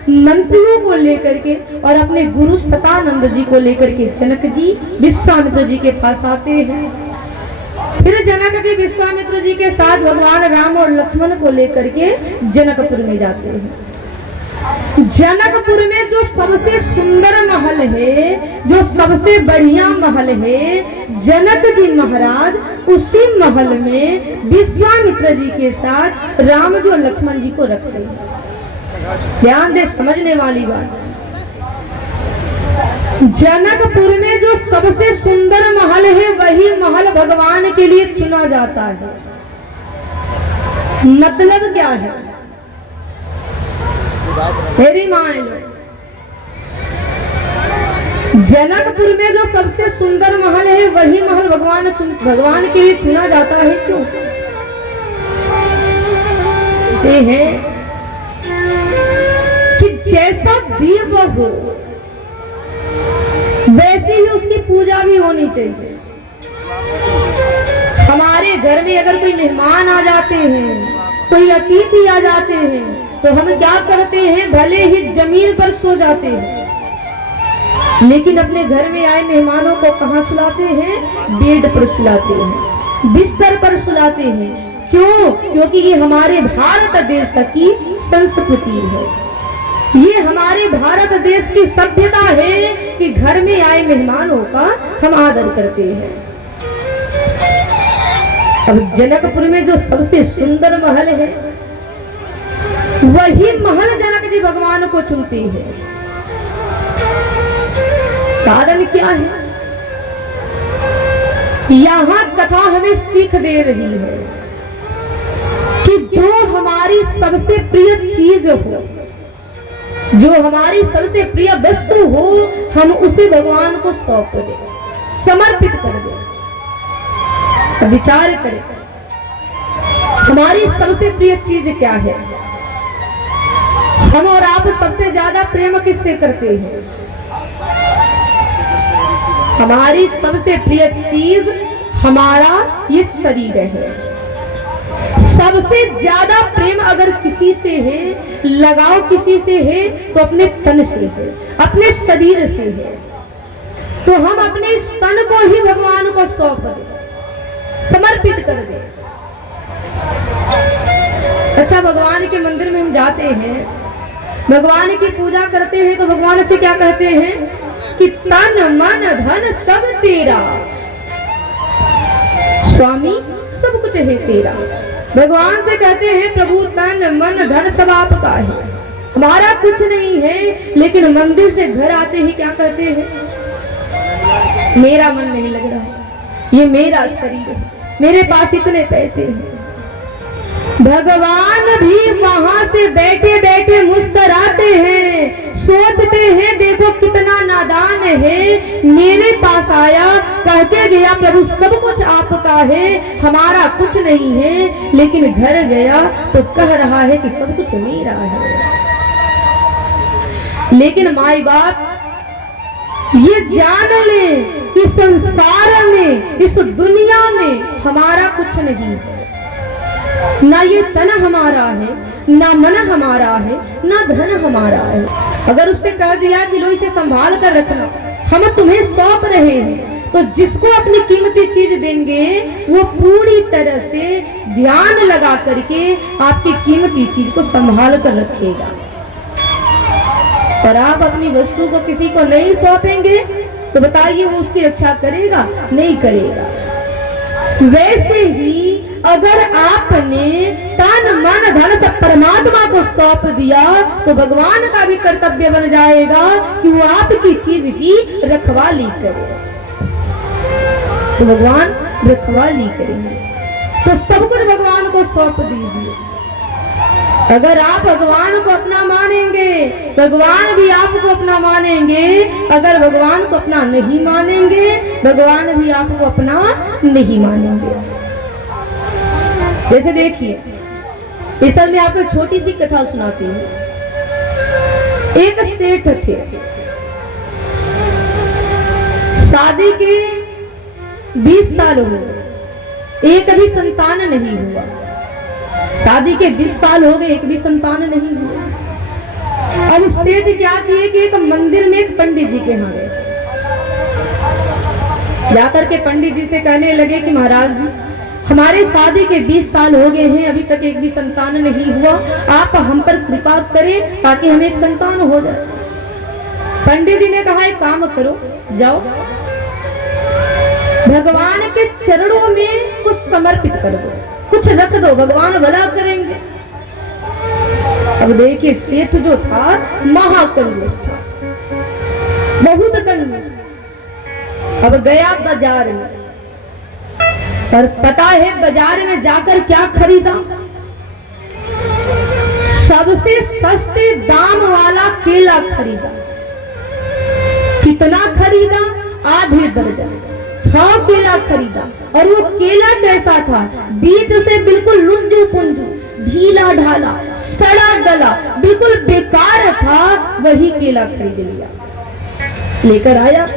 मंत्रियों को लेकर के और अपने गुरु सतानंद जी को लेकर के जनक जी विश्वामित्र जी के पास आते हैं। फिर जनक जी विश्वामित्र जी के साथ भगवान राम और लक्ष्मण को लेकर के जनकपुर में जाते हैं। जनकपुर में जो सबसे सुंदर महल है, जो सबसे बढ़िया महल है, जनक जी महाराज उसी महल में विश्वामित्र जी के साथ राम जी और लक्ष्मण जी को रखते हैं। ध्यान दे, समझने वाली बात। जनकपुर में जो सबसे सुंदर महल है, वही महल भगवान के लिए चुना जाता है। मतलब क्या है? मेरी मान लो, जनकपुर में जो सबसे सुंदर महल है, वही महल भगवान के लिए चुना जाता है। क्यों? ये है जैसा दिव्य हो वैसी ही उसकी पूजा भी होनी चाहिए। हमारे घर में अगर कोई मेहमान आ जाते हैं, कोई अतिथि आ जाते हैं, तो हम क्या करते हैं? भले ही जमीन पर सो जाते हैं, लेकिन अपने घर में आए मेहमानों को कहाँ सुलाते हैं? बेड पर सुलाते हैं, बिस्तर पर सुलाते हैं। क्यों? क्योंकि ये हमारे भारत देश की संस्कृति है, ये हमारे भारत देश की सभ्यता है कि घर में आए मेहमानों का हम आदर करते हैं। अब जनकपुर में जो सबसे सुंदर महल है, वही महल जनक जी भगवान को चुनते हैं। कारण क्या है? यहाँ कथा हमें सीख दे रही है कि जो हमारी सबसे प्रिय चीज हो, जो हमारी सबसे प्रिय वस्तु हो, हम उसे भगवान को सौंप दें, समर्पित कर दें। विचार करें, हमारी सबसे प्रिय चीज क्या है? हम और आप सबसे ज्यादा प्रेम किससे करते हैं? हमारी सबसे प्रिय चीज हमारा ये शरीर है। सबसे ज्यादा प्रेम अगर किसी से है, लगाव किसी से है, तो अपने तन से है, अपने शरीर से है। तो हम अपने इस तन को ही भगवान को सौंप दें, समर्पित कर दें। अच्छा, भगवान के मंदिर में हम जाते हैं, भगवान की पूजा करते हैं, तो भगवान से क्या कहते हैं कि तन मन धन सब तेरा, स्वामी सब कुछ है तेरा। भगवान से कहते हैं प्रभु तन मन धन सब आपका है, हमारा कुछ नहीं है। लेकिन मंदिर से घर आते ही क्या कहते हैं? मेरा मन नहीं लग रहा, ये मेरा शरीर है, मेरे पास इतने पैसे हैं। भगवान भी वहां से बैठे बैठे मुस्कुराते हैं, सोचते हैं देखो कितना नादान है, मेरे पास आया, कह के गया प्रभु सब कुछ आपका है, हमारा कुछ नहीं है। लेकिन घर गया तो कह रहा है कि सब कुछ मेरा है। लेकिन माई बाप ये जान ले कि संसार में, इस दुनिया में हमारा कुछ नहीं है, ना ये तन हमारा है, ना मन हमारा है ना धन हमारा है। अगर उससे कह दिया कि लो इसे संभाल कर रखना, हम तुम्हें सौंप रहे हैं, तो जिसको अपनी कीमती चीज देंगे वो पूरी तरह से ध्यान लगा करके आपकी कीमती चीज को संभाल कर रखेगा। और आप अपनी वस्तु को किसी को नहीं सौंपेंगे तो बताइए वो उसकी रक्षा करेगा? नहीं करेगा। वैसे ही अगर आपने तन मन धन सब परमात्मा को सौंप दिया तो भगवान का भी कर्तव्य बन जाएगा कि वो आपकी चीज की रखवाली करे। तो भगवान रखवाली करेंगे। तो सब कुछ भगवान को सौंप दीजिए। अगर आप भगवान को अपना मानेंगे, भगवान भी आपको अपना मानेंगे। अगर भगवान को अपना नहीं मानेंगे, भगवान भी आपको अपना नहीं मानेंगे। जैसे देखिए, इस पर मैं आपको एक छोटी सी कथा सुनाती हूँ। एक सेठ थे, शादी के 20 साल हो गए, एक भी संतान नहीं हुआ। शादी के 20 साल हो गए, एक भी संतान नहीं हुआ। अब सेठ क्या किए कि एक मंदिर में एक पंडित जी के यहाँ गए। जाकर के पंडित जी से कहने लगे कि महाराज जी, हमारे शादी के 20 साल हो गए हैं, अभी तक एक भी संतान नहीं हुआ, आप हम पर कृपा करें ताकि हमें एक संतान हो जाए। पंडित जी ने कहा एक काम करो, जाओ भगवान के चरणों में कुछ समर्पित कर दो, कुछ रख दो, भगवान भला करेंगे। अब देखिए, सेठ जो था महाकंजूस था, बहुत कंजूस। अब गया बाजार में, पर पता है बाजार में जाकर क्या खरीदा? सबसे सस्ते दाम वाला केला खरीदा। कितना खरीदा? आधे दर्जन, 6 केला खरीदा। और वो केला कैसा था? बीज से बिल्कुल लुंजू पुंजू, ढीला ढाला, सड़ा गला, बिल्कुल बेकार था। वही केला खरीद लिया, लेकर आया,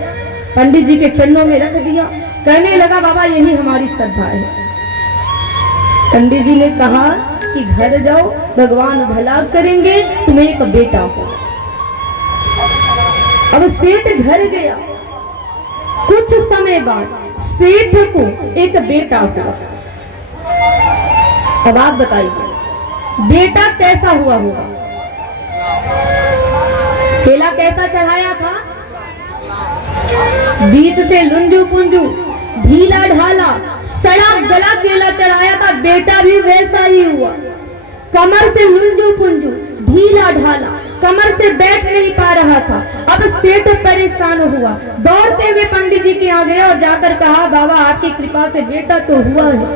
पंडित जी के चरणों में रख दिया। कहने लगा बाबा यही हमारी श्रद्धा है। पंडित जी ने कहा कि घर जाओ, भगवान भला करेंगे, तुम्हें एक बेटा हो। अब सेठ घर गया। कुछ समय बाद सेठ को एक बेटा हुआ। अब आप बताइए बेटा कैसा हुआ होगा? केला कैसा चढ़ाया था? बीज से लुंजू पुंजू, ढीला ढाला, सड़ा गला केला चढ़ाया था। बेटा भी वैसा ही हुआ, कमर से लुंजू पुंजू, ढीला ढाला, कमर से बैठ नहीं पा रहा था। अब सेठ परेशान हुआ, दौड़ते हुए पंडित जी के यहाँ गया और जाकर कहा बाबा आपकी कृपा से बेटा तो हुआ है,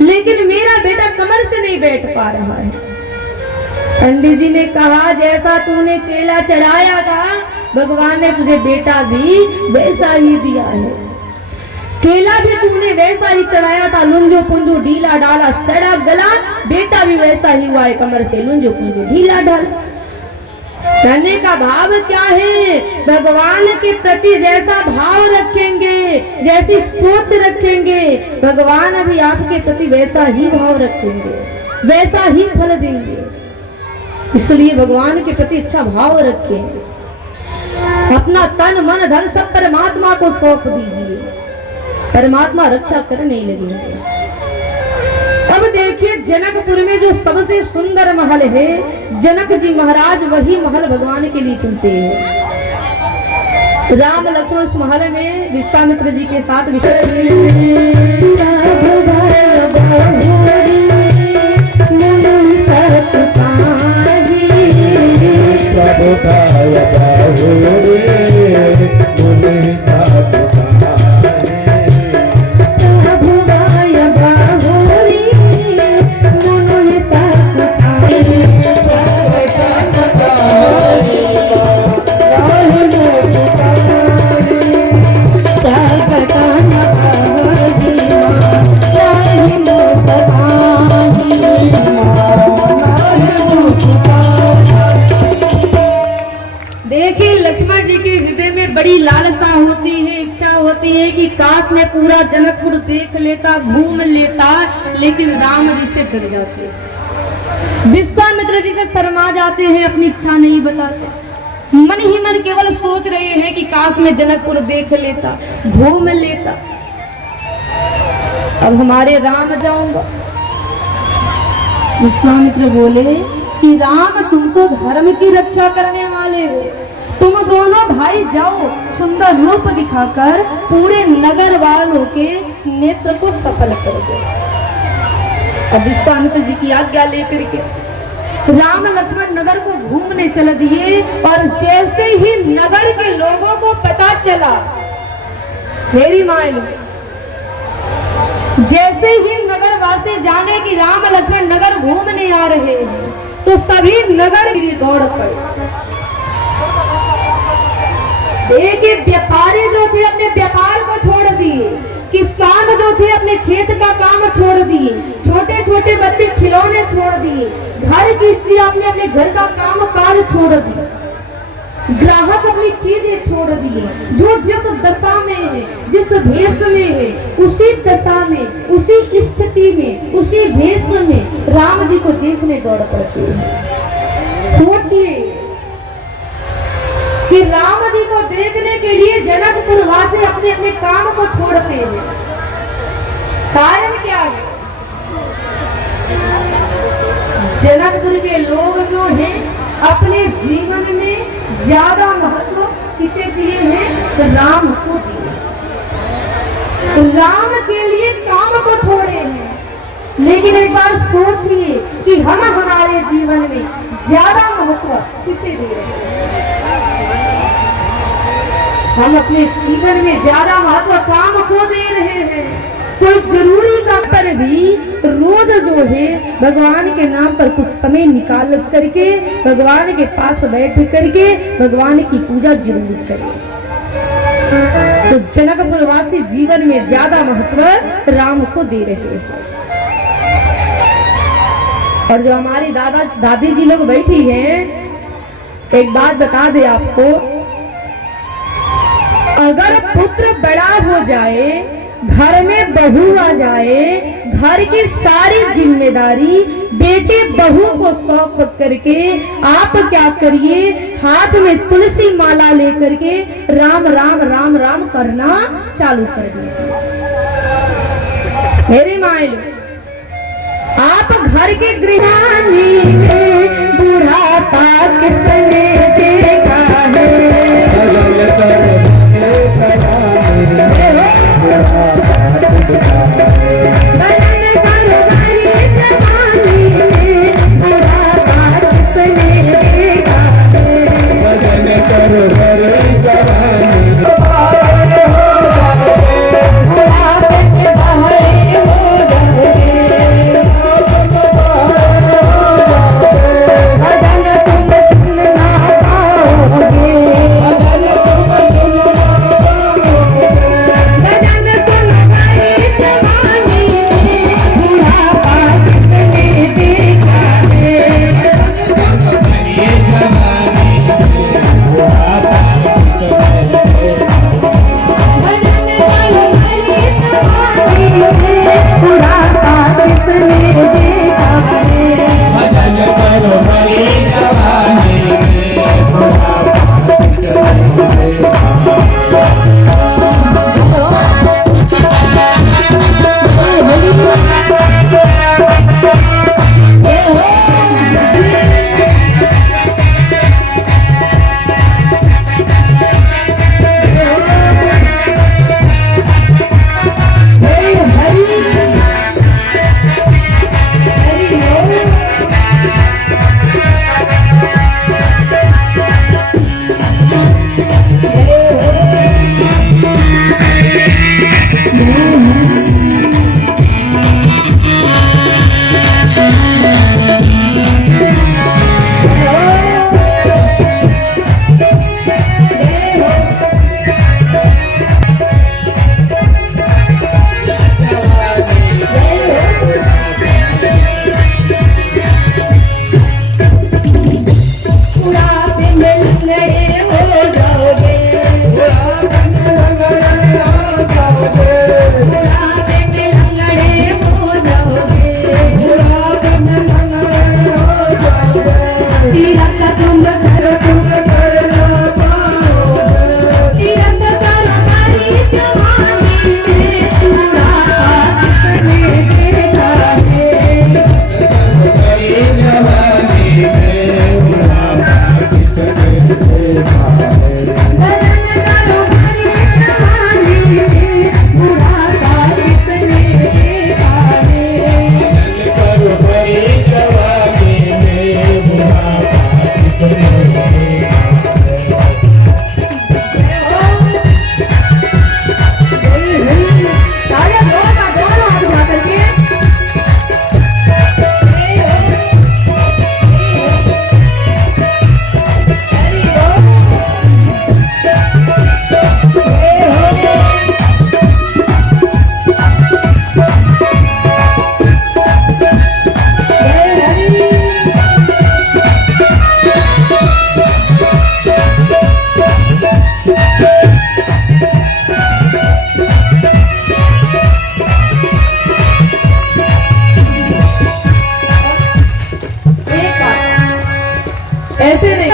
लेकिन मेरा बेटा कमर से नहीं बैठ पा रहा है। पंडित जी ने कहा जैसा तूने केला चढ़ाया था, भगवान ने तुझे बेटा भी वैसा ही दिया है। केला भी तूने वैसा ही चढ़ाया था, लुंजो पुंजो, ढीला डाला, सड़ा गला। बेटा भी वैसा ही हुआ है, कमर से लुंजो पुंजो, ढीला डाला। कहने का भाव क्या है? भगवान के प्रति जैसा भाव रखेंगे, जैसी सोच रखेंगे, भगवान भी आपके प्रति वैसा ही भाव रखेंगे, वैसा ही फल देंगे। इसलिए भगवान के प्रति अच्छा भाव रखें। अपना तन मन धन सब परमात्मा को सौंप दीजिए, परमात्मा रक्षा करने लगेंगे। अब देखिए, जनकपुर में जो सबसे सुंदर महल है, जनक जी महाराज वही महल भगवान के लिए चुनते हैं। राम लक्ष्मण उस महल में विश्वामित्र जी के साथ लक्ष्मण जी के हृदय में बड़ी लालसा होती है, इच्छा होती है कि काश में पूरा जनकपुर देख लेता, घूम लेता, लेकिन राम जी से डर जाते। विश्वामित्र जी से शर्मा जाते हैं, अपनी इच्छा नहीं बताते। मन ही मन केवल सोच रहे हैं कि काश में जनकपुर देख लेता, घूम लेता, अब हमारे राम जाऊंगा। विश्वामित्र बोले कि राम तुम तो धर्म की रक्षा करने वाले हो, तुम दोनों भाई जाओ, सुंदर रूप दिखाकर पूरे नगर वालों के नेत्र को सफल कर दो। अब विश्वामित्र जी की आज्ञा लेकर के राम लक्ष्मण नगर को घूमने चल दिए, और जैसे ही नगर के लोगों को पता चला, मेरी मायलू, जैसे ही नगर वासी जाने कि राम लक्ष्मण नगर घूमने आ रहे हैं, तो सभी नगर के लिए दौड़ पड़े। देखिए, व्यापारी जो थे अपने व्यापार को छोड़ दिए, किसान जो थे अपने खेत का काम छोड़ दिए, छोटे छोटे बच्चे खिलौने छोड़ दिए, घर की स्त्री अपने अपने घर का काम काज छोड़ दिए, ग्राहक अपनी चीजें छोड़ दिए। जो जिस दशा में है, जिस भेष में है, उसी दशा में, उसी स्थिति में, उसी भेष में राम जी को देखने दौड़ पड़ते हैं। सोचिए कि राम जी को देखने के लिए जनकपुर वासी अपने अपने काम को छोड़ते हैं। कारण क्या है? जनकपुर के लोग जो हैं अपने जीवन में ज्यादा महत्व किसे दिए हैं? तो राम को दिए। तो राम के लिए काम को छोड़े हैं। लेकिन एक बार सोचिए कि हम हमारे जीवन में ज्यादा महत्व किसे दे रहे हैं? हम अपने जीवन में ज्यादा महत्व काम को दे रहे हैं। कोई जरूरी काम पर भी रोज जो है भगवान के नाम पर कुछ समय निकाल करके भगवान के पास बैठ करके भगवान की पूजा जरूर करें। तो जनकपुर वासी जीवन में ज्यादा महत्व राम को दे रहे हैं। और जो हमारी दादी जी लोग बैठी हैं, एक बात बता दे आपको, अगर पुत्र बड़ा हो जाए, घर में बहू आ जाए, घर की सारी जिम्मेदारी बेटे बहू को सौंप करके आप क्या करिए, हाथ में तुलसी माला लेकर के राम राम राम राम करना चालू कर दिए। मेरी मायलो, आप घर के गृहिणी में बुढ़ापा किसने देखा है? Hey! ऐसे नहीं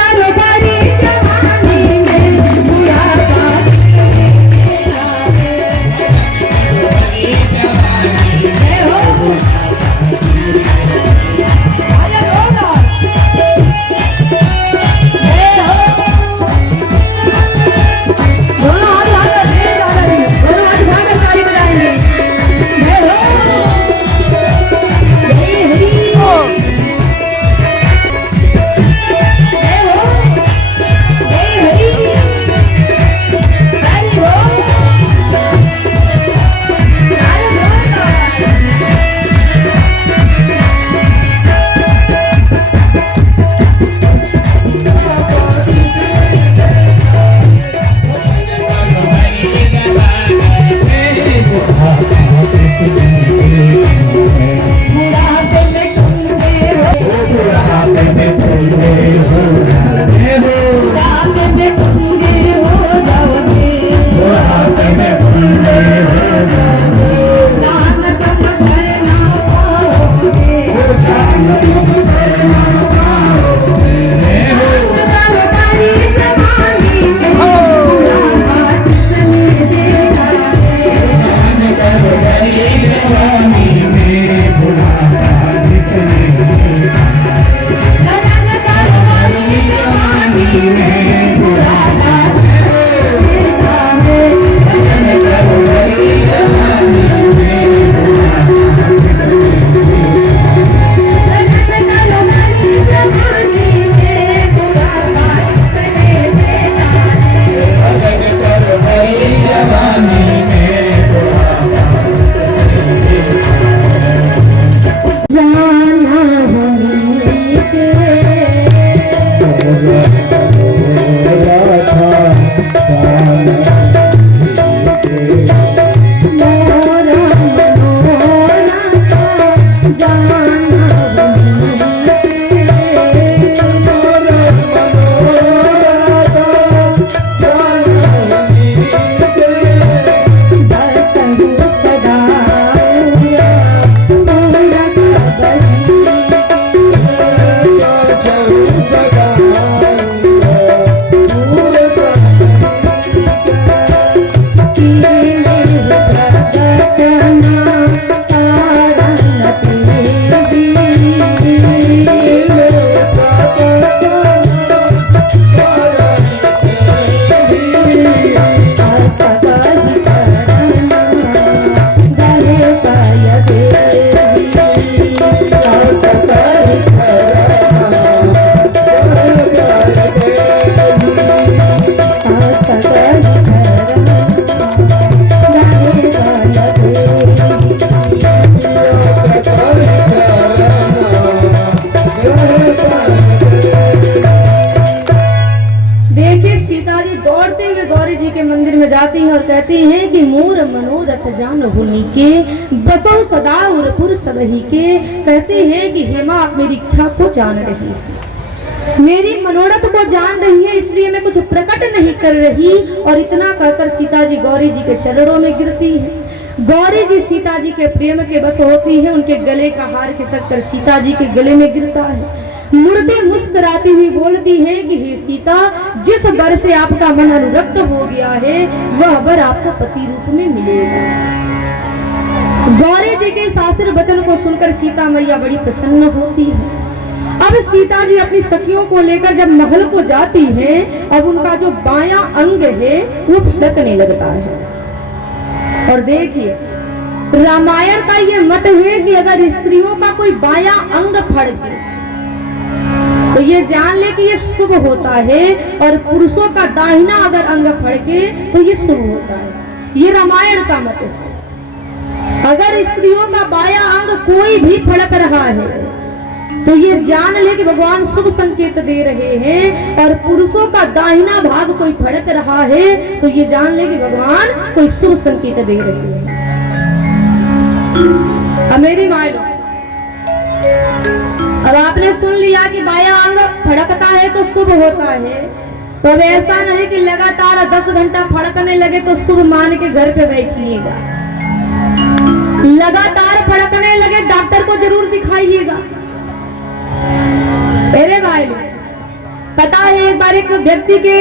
जाती हैं और कहती हैं कि मोर मनोरथ जान होनी के बसो सदा और पुरुष रही के। कहती हैं कि हेमा आप मेरी इच्छा को जान रही है, मेरी मनोरथ को जान रही है, इसलिए मैं कुछ प्रकट नहीं कर रही। और इतना कहकर सीता जी गौरी जी के चरणों में गिरती है। गौरी जी सीता जी के प्रेम के बस होती है, उनके गले का हार खिसक कर सीता जी के गले में गिरता है। मूर्ति मुस्कुराती हुई बोलती है कि हे सीता, जिस वर से आपका मन अनुरक्त हो गया है वह वर आपको पति रूप में मिलेगा। गौरी जी के शास्त्र वचन को सुनकर सीता मैया बड़ी प्रसन्न होती है अब सीता जी अपनी सखियों को लेकर जब महल को जाती हैं, अब उनका जो बायां अंग है वो फड़कने लगता है। और देखिए रामायण का ये मत है कि अगर स्त्रियों का कोई बायां अंग फड़के तो ये जान ले कि ये शुभ होता है, और पुरुषों का दाहिना अगर अंग फड़के तो ये शुभ होता है। ये रामायण का मत है। अगर स्त्रियों का बायां अंग कोई भी फड़क रहा है तो ये जान ले कि भगवान शुभ संकेत दे रहे हैं, और पुरुषों का दाहिना भाग कोई फड़क रहा है तो ये जान ले कि भगवान कोई शुभ संकेत दे रहे हैं। अब मेरी माय लोग, अब आपने सुन लिया कि बायां अंग फड़कता है तो शुभ होता है, तो अब ऐसा नहीं कि लगातार 10 घंटा फड़कने लगे तो शुभ मान के घर पे बैठिएगा। लगातार फड़कने लगे डॉक्टर को जरूर दिखाइएगा। मेरे भाई पता है एक बार एक व्यक्ति के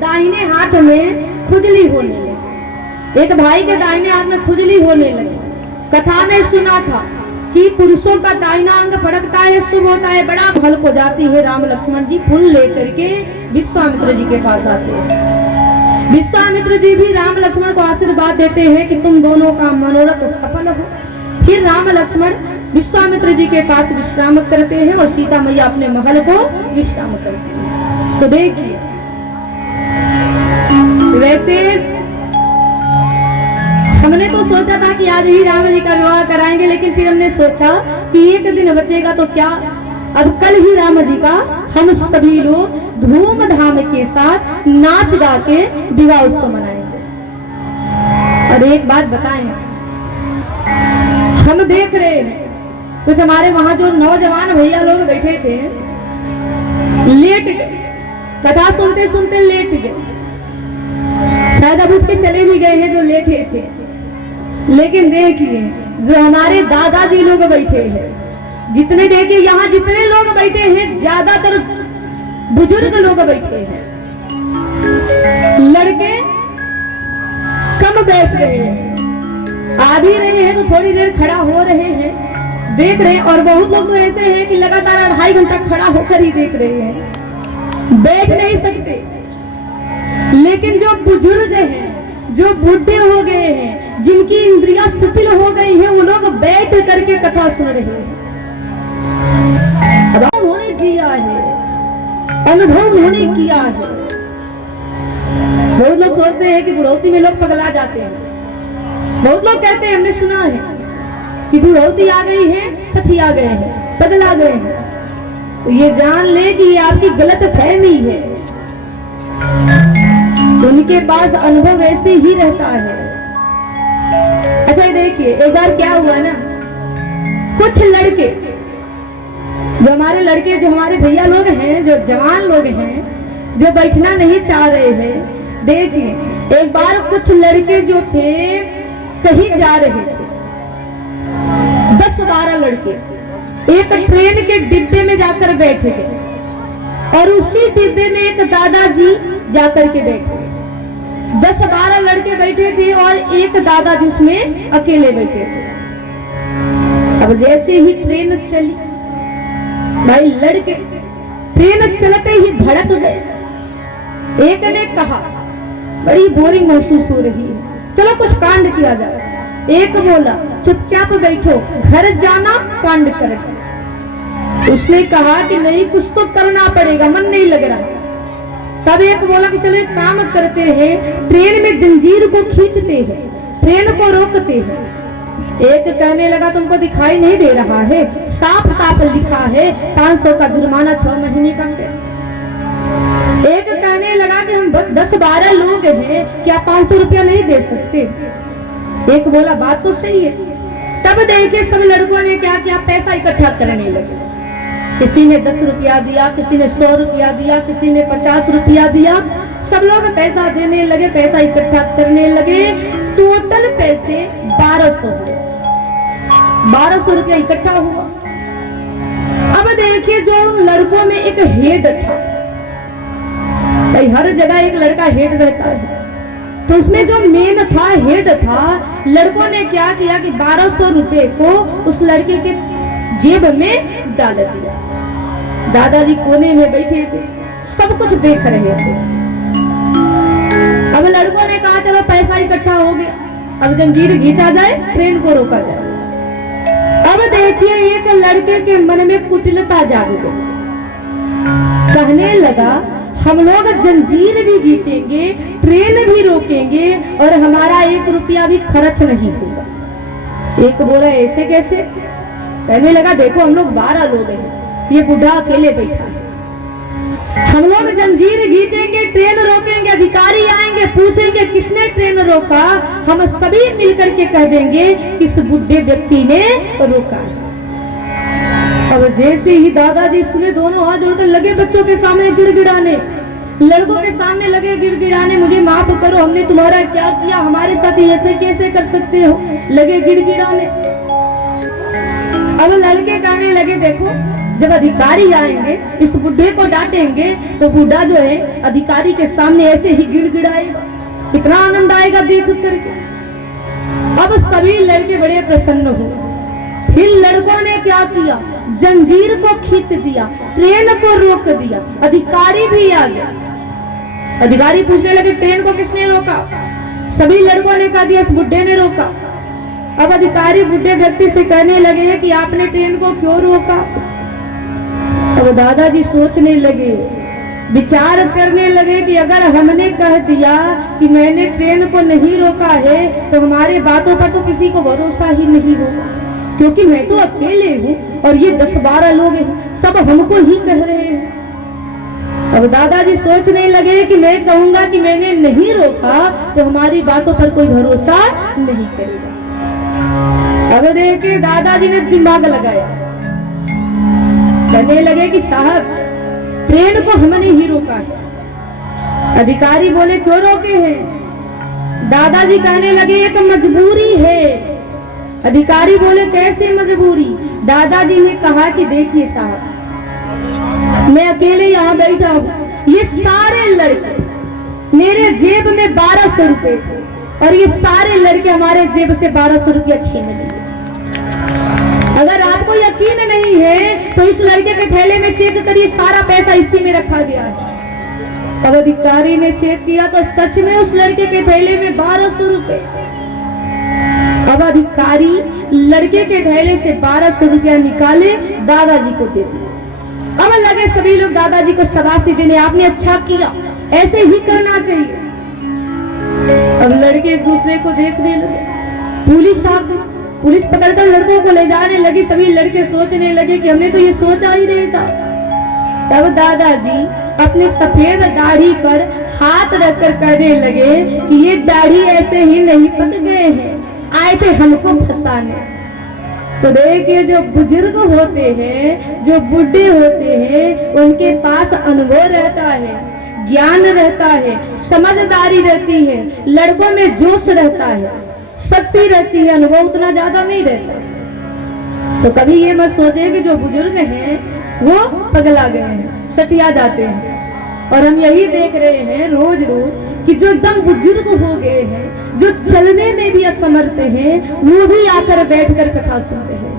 दाहिने हाथ में खुजली होने लगी। एक भाई के दाहिने हाथ में खुजली होने लगी। कथा में सुना था कि पुरुषों का दाहिना अंग फड़कता है शुभ होता है। बड़ा महल को जाती है राम लक्ष्मण जी फूल लेकर के विश्वामित्र जी के पास आते हैं। विश्वामित्र जी भी राम लक्ष्मण को आशीर्वाद देते हैं कि तुम दोनों का मनोरथ सफल हो। फिर राम लक्ष्मण विश्वामित्र जी के पास विश्राम करते हैं और सीता मैया अपने महल को विश्राम करती है। तो देखिए वैसे हमने तो सोचा था कि आज ही राम जी का विवाह कराएंगे, लेकिन फिर हमने सोचा कि एक दिन बचेगा तो क्या, अब कल ही राम जी का हम सभी लोग धूमधाम के साथ नाच गा के विवाह उत्सव मनाएंगे। और एक बात बताएं, हम देख रहे हैं कुछ हमारे वहां जो नौजवान भैया लोग बैठे थे लेट गए, कथा सुनते सुनते लेट गए। शायद अब उठ के चले भी गए हैं जो लेटे थे। लेकिन देखिए जो हमारे दादाजी लोग बैठे हैं, जितने देखिए यहाँ जितने लोग बैठे हैं ज्यादातर बुजुर्ग लोग बैठे हैं, लड़के कम बैठ रहे हैं। आ भी रहे हैं तो थोड़ी देर खड़ा हो रहे हैं, देख रहे हैं। और बहुत लोग तो ऐसे हैं कि लगातार 2.5 घंटा खड़ा होकर ही देख रहे हैं, बैठ नहीं सकते। लेकिन जो बुजुर्ग हैं, जो बूढ़े हो गए हैं, जिनकी इंद्रियां शिथिल हो गई हैं, वो लोग बैठ करके कथा सुन रहे हैं। उन्होंने जिया है, अनुभव उन्होंने किया है। बहुत लोग सोचते हैं कि बुढ़ौती में लोग पगला जाते हैं। बहुत लोग कहते हैं, हमने सुना है कि बुढ़ौती आ गई है, सठी आ गए हैं, पगला गए हैं। तो ये जान ले कि ये आपकी गलत फहमी है। उनके पास अनुभव ऐसे ही रहता है। अच्छा देखिए एक बार क्या हुआ ना, कुछ लड़के जो हमारे लड़के जो हमारे भैया लोग हैं, जो जवान लोग हैं, जो बैठना नहीं चाह रहे हैं, देखिए एक बार कुछ लड़के जो थे कहीं जा रहे थे, 10-12 लड़के एक ट्रेन के डिब्बे में जाकर बैठ गए और उसी डिब्बे में एक दादाजी जाकर के बैठे। 10-12 लड़के बैठे थे और एक दादाजी उसमें अकेले बैठे थे। अब जैसे ही ट्रेन चली, भाई लड़के ट्रेन चलते ही भड़क गए। एक ने कहा बड़ी बोरिंग महसूस हो रही है, चलो कुछ कांड किया जाए। एक बोला चुपचाप बैठो, घर जाना कांड करेगा। उसने कहा कि नहीं कुछ तो करना पड़ेगा, मन नहीं लग रहा। तब एक बोला कि चलो एक काम करते हैं, ट्रेन में जंजीर को खींचते हैं, ट्रेन को रोकते हैं। एक कहने लगा तुमको दिखाई नहीं दे रहा है, साफ साफ लिखा है 500 का जुर्माना 6 महीने का। एक कहने लगा कि हम 10-12 लोग हैं, क्या 500 रुपया नहीं दे सकते। एक बोला बात तो सही है। तब देखिए सब लड़कों ने क्या किया, पैसा इकट्ठा करने लगे। किसी ने 10 रुपया दिया, किसी ने 100 रुपया दिया, किसी ने 50 रुपया दिया। सब लोग पैसा देने लगे, पैसा इकट्ठा करने लगे। टोटल पैसे 1200 रुपया इकट्ठा हुआ। अब देखिए जो लड़कों में एक हेड था, भाई हर जगह एक लड़का हेड रहता है, तो उसमें जो मेन था, हेड था, लड़कों ने क्या किया कि 1200 रुपए को उस लड़के के जेब में डाल दिया। दादाजी कोने में बैठे थे, सब कुछ देख रहे थे। अब लड़कों ने कहा चलो पैसा इकट्ठा हो गया, अब जंजीर खींचा जाए, ट्रेन को रोका जाए। अब देखिए एक लड़के के मन में कुटिलता जाग गई, कहने लगा हम लोग जंजीर भी खींचेंगे, ट्रेन भी रोकेंगे और हमारा 1 रुपया भी खर्च नहीं होगा। एक बोला ऐसे कैसे? कहने लगा देखो हम लोग 12 लोग हैं, ये बूढ़ा अकेले बैठा है, हम लोग जंजीर खींचेंगे, ट्रेन रोकेंगे, अधिकारी आएंगे पूछेंगे किसने ट्रेन रोका, हम सभी मिलकर के कह देंगे किस बुढ़े व्यक्ति ने रोका। अब जैसे ही दादाजी सुने दोनों हाथ जोड़कर लगे बच्चों के सामने गिड़गिड़ाने, लड़कों के सामने लगे गिड़गिड़ाने, मुझे माफ करो हमने तुम्हारा क्या किया, हमारे साथ ऐसे कैसे कर सकते हो, लगे गिड़गिड़ाने। अब लड़के कहने लगे देखो जब अधिकारी आएंगे इस बुढ़े को डांटेंगे तो बूढ़ा जो है अधिकारी के सामने ऐसे ही गिड़गिड़ाएगा, कितना आनंद आएगा देख करके। अब सभी लड़के बड़े प्रसन्न हुए। फिर लड़कों ने क्या किया, जंजीर को खींच दिया, ट्रेन को रोक दिया, अधिकारी भी आ गया। अधिकारी पूछने लगे ट्रेन को किसने रोका, सभी लड़कों ने कहा दिया इस बुढ़े ने रोका। अब अधिकारी बुढ़े व्यक्ति से कहने लगे कि आपने ट्रेन को क्यों रोका। अब दादाजी सोचने लगे, विचार करने लगे कि अगर हमने कह दिया कि मैंने ट्रेन को नहीं रोका है तो हमारे बातों पर तो किसी को भरोसा ही नहीं होगा, क्योंकि मैं तो अकेले हूँ और ये 10-12 लोग हैं, सब हमको ही कह रहे हैं। अब दादाजी सोचने लगे कि मैं कहूंगा कि मैंने नहीं रोका तो हमारी बातों पर कोई भरोसा नहीं करेगा। अब देखे दादाजी ने दिमाग लगाया, कहने लगे कि साहब ट्रेन को हमने ही रोका है। अधिकारी बोले क्यों रोके हैं? दादाजी कहने लगे एक मजबूरी है। अधिकारी बोले कैसे मजबूरी? दादाजी ने कहा कि देखिए साहब मैं अकेले यहाँ बैठा हूँ, ये सारे लड़के मेरे जेब में 1200 रुपए थे और ये सारे लड़के हमारे जेब से 1200 रुपया छीन लिए। अगर आपको यकीन नहीं है तो इस लड़के के थैले में चेक करिए, सारा पैसा इसी में रखा गया है। तब अधिकारी ने चेक किया तो सच में उस लड़के के थैले में 1200 रुपए। अब अधिकारी लड़के के थैले से 1200 रुपया निकाले, दादाजी को दे दिया। अब लगे सभी लोग दादाजी को शाबाशी देने, आपने अच्छा किया, ऐसे ही करना चाहिए। अब लड़के एक दूसरे को देखने लगे, पुलिस आ गई, पुलिस पकड़कर लड़कों को ले जाने लगी। सभी लड़के सोचने लगे कि हमने तो ये सोचा ही नहीं था। तब दादाजी अपने सफेद दाढ़ी पर हाथ रखकर कहने लगे कि ये दाढ़ी ऐसे ही नहीं पक गए हैं, आए थे हमको फंसाने। तो देखिए जो बुजुर्ग होते हैं, जो बुढ़े होते हैं, उनके पास अनुभव रहता है, ज्ञान रहता है, समझदारी रहती है, लड़कों में जोश रहता है, शक्ति रहती है, अनुभव उतना ज्यादा नहीं रहता। तो कभी ये मत सोचे कि जो बुजुर्ग हैं वो पगला गए हैं, सटिया जाते हैं। और हम यही देख रहे हैं रोज रोज कि जो एकदम बुजुर्ग हो गए हैं, जो चलने में भी असमर्थ हैं, वो भी आकर बैठकर कथा सुनते हैं।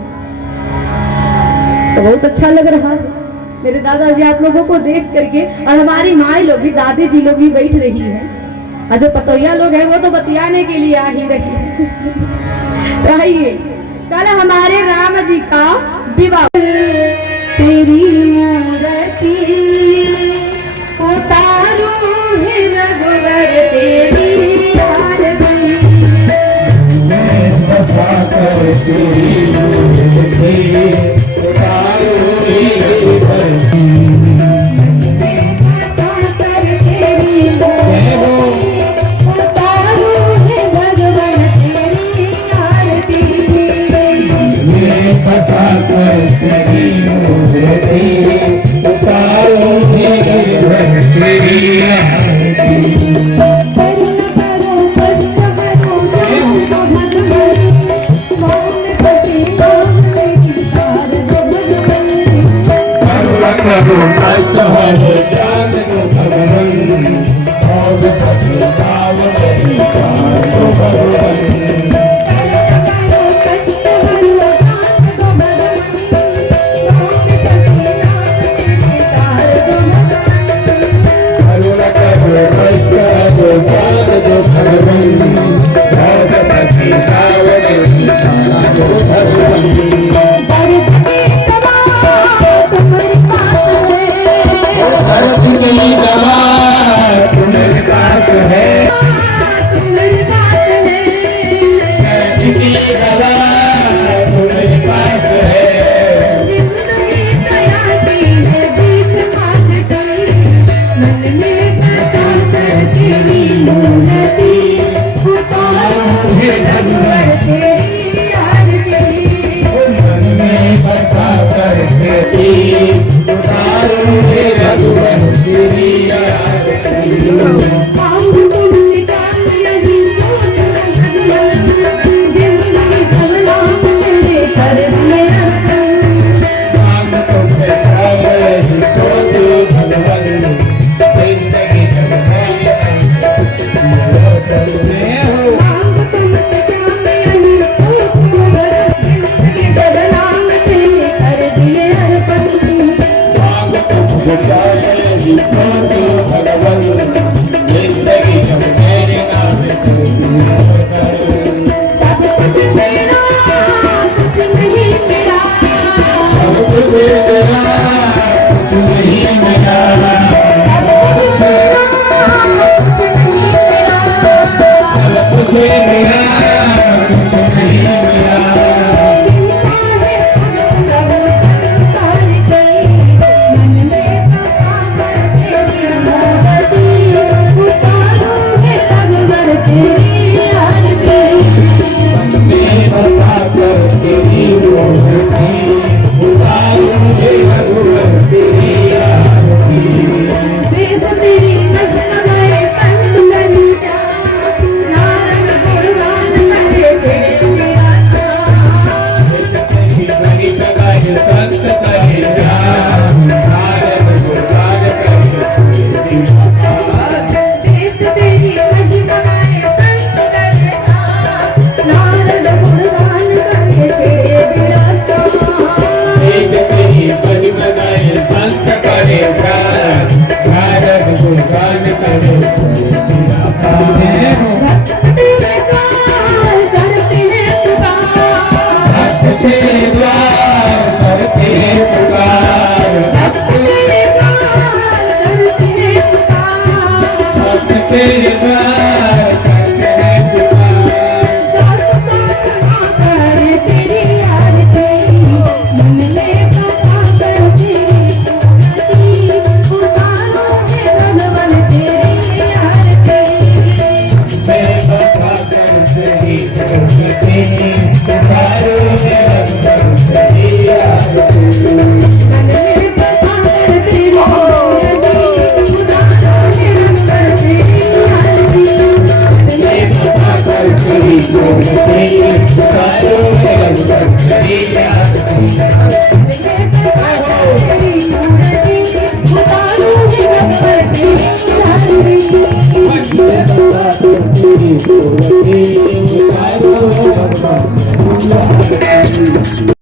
तो बहुत अच्छा लग रहा है मेरे दादाजी आप लोगों को देख करके, और हमारी माँ लोग भी, दादी जी लोग भी बैठ रही हैं, और जो पतोया लोग हैं वो तो बतियाने के लिए आ ही रही है। आइए कल हमारे राम जी का विवाह, तेरी मूर्ति उतारू है रघुवर तेरी आरती, मैं बसा कर तेरी मूर्ति उतारू है रघुवर तेरी आरती, को ज्ञान दो खड़गन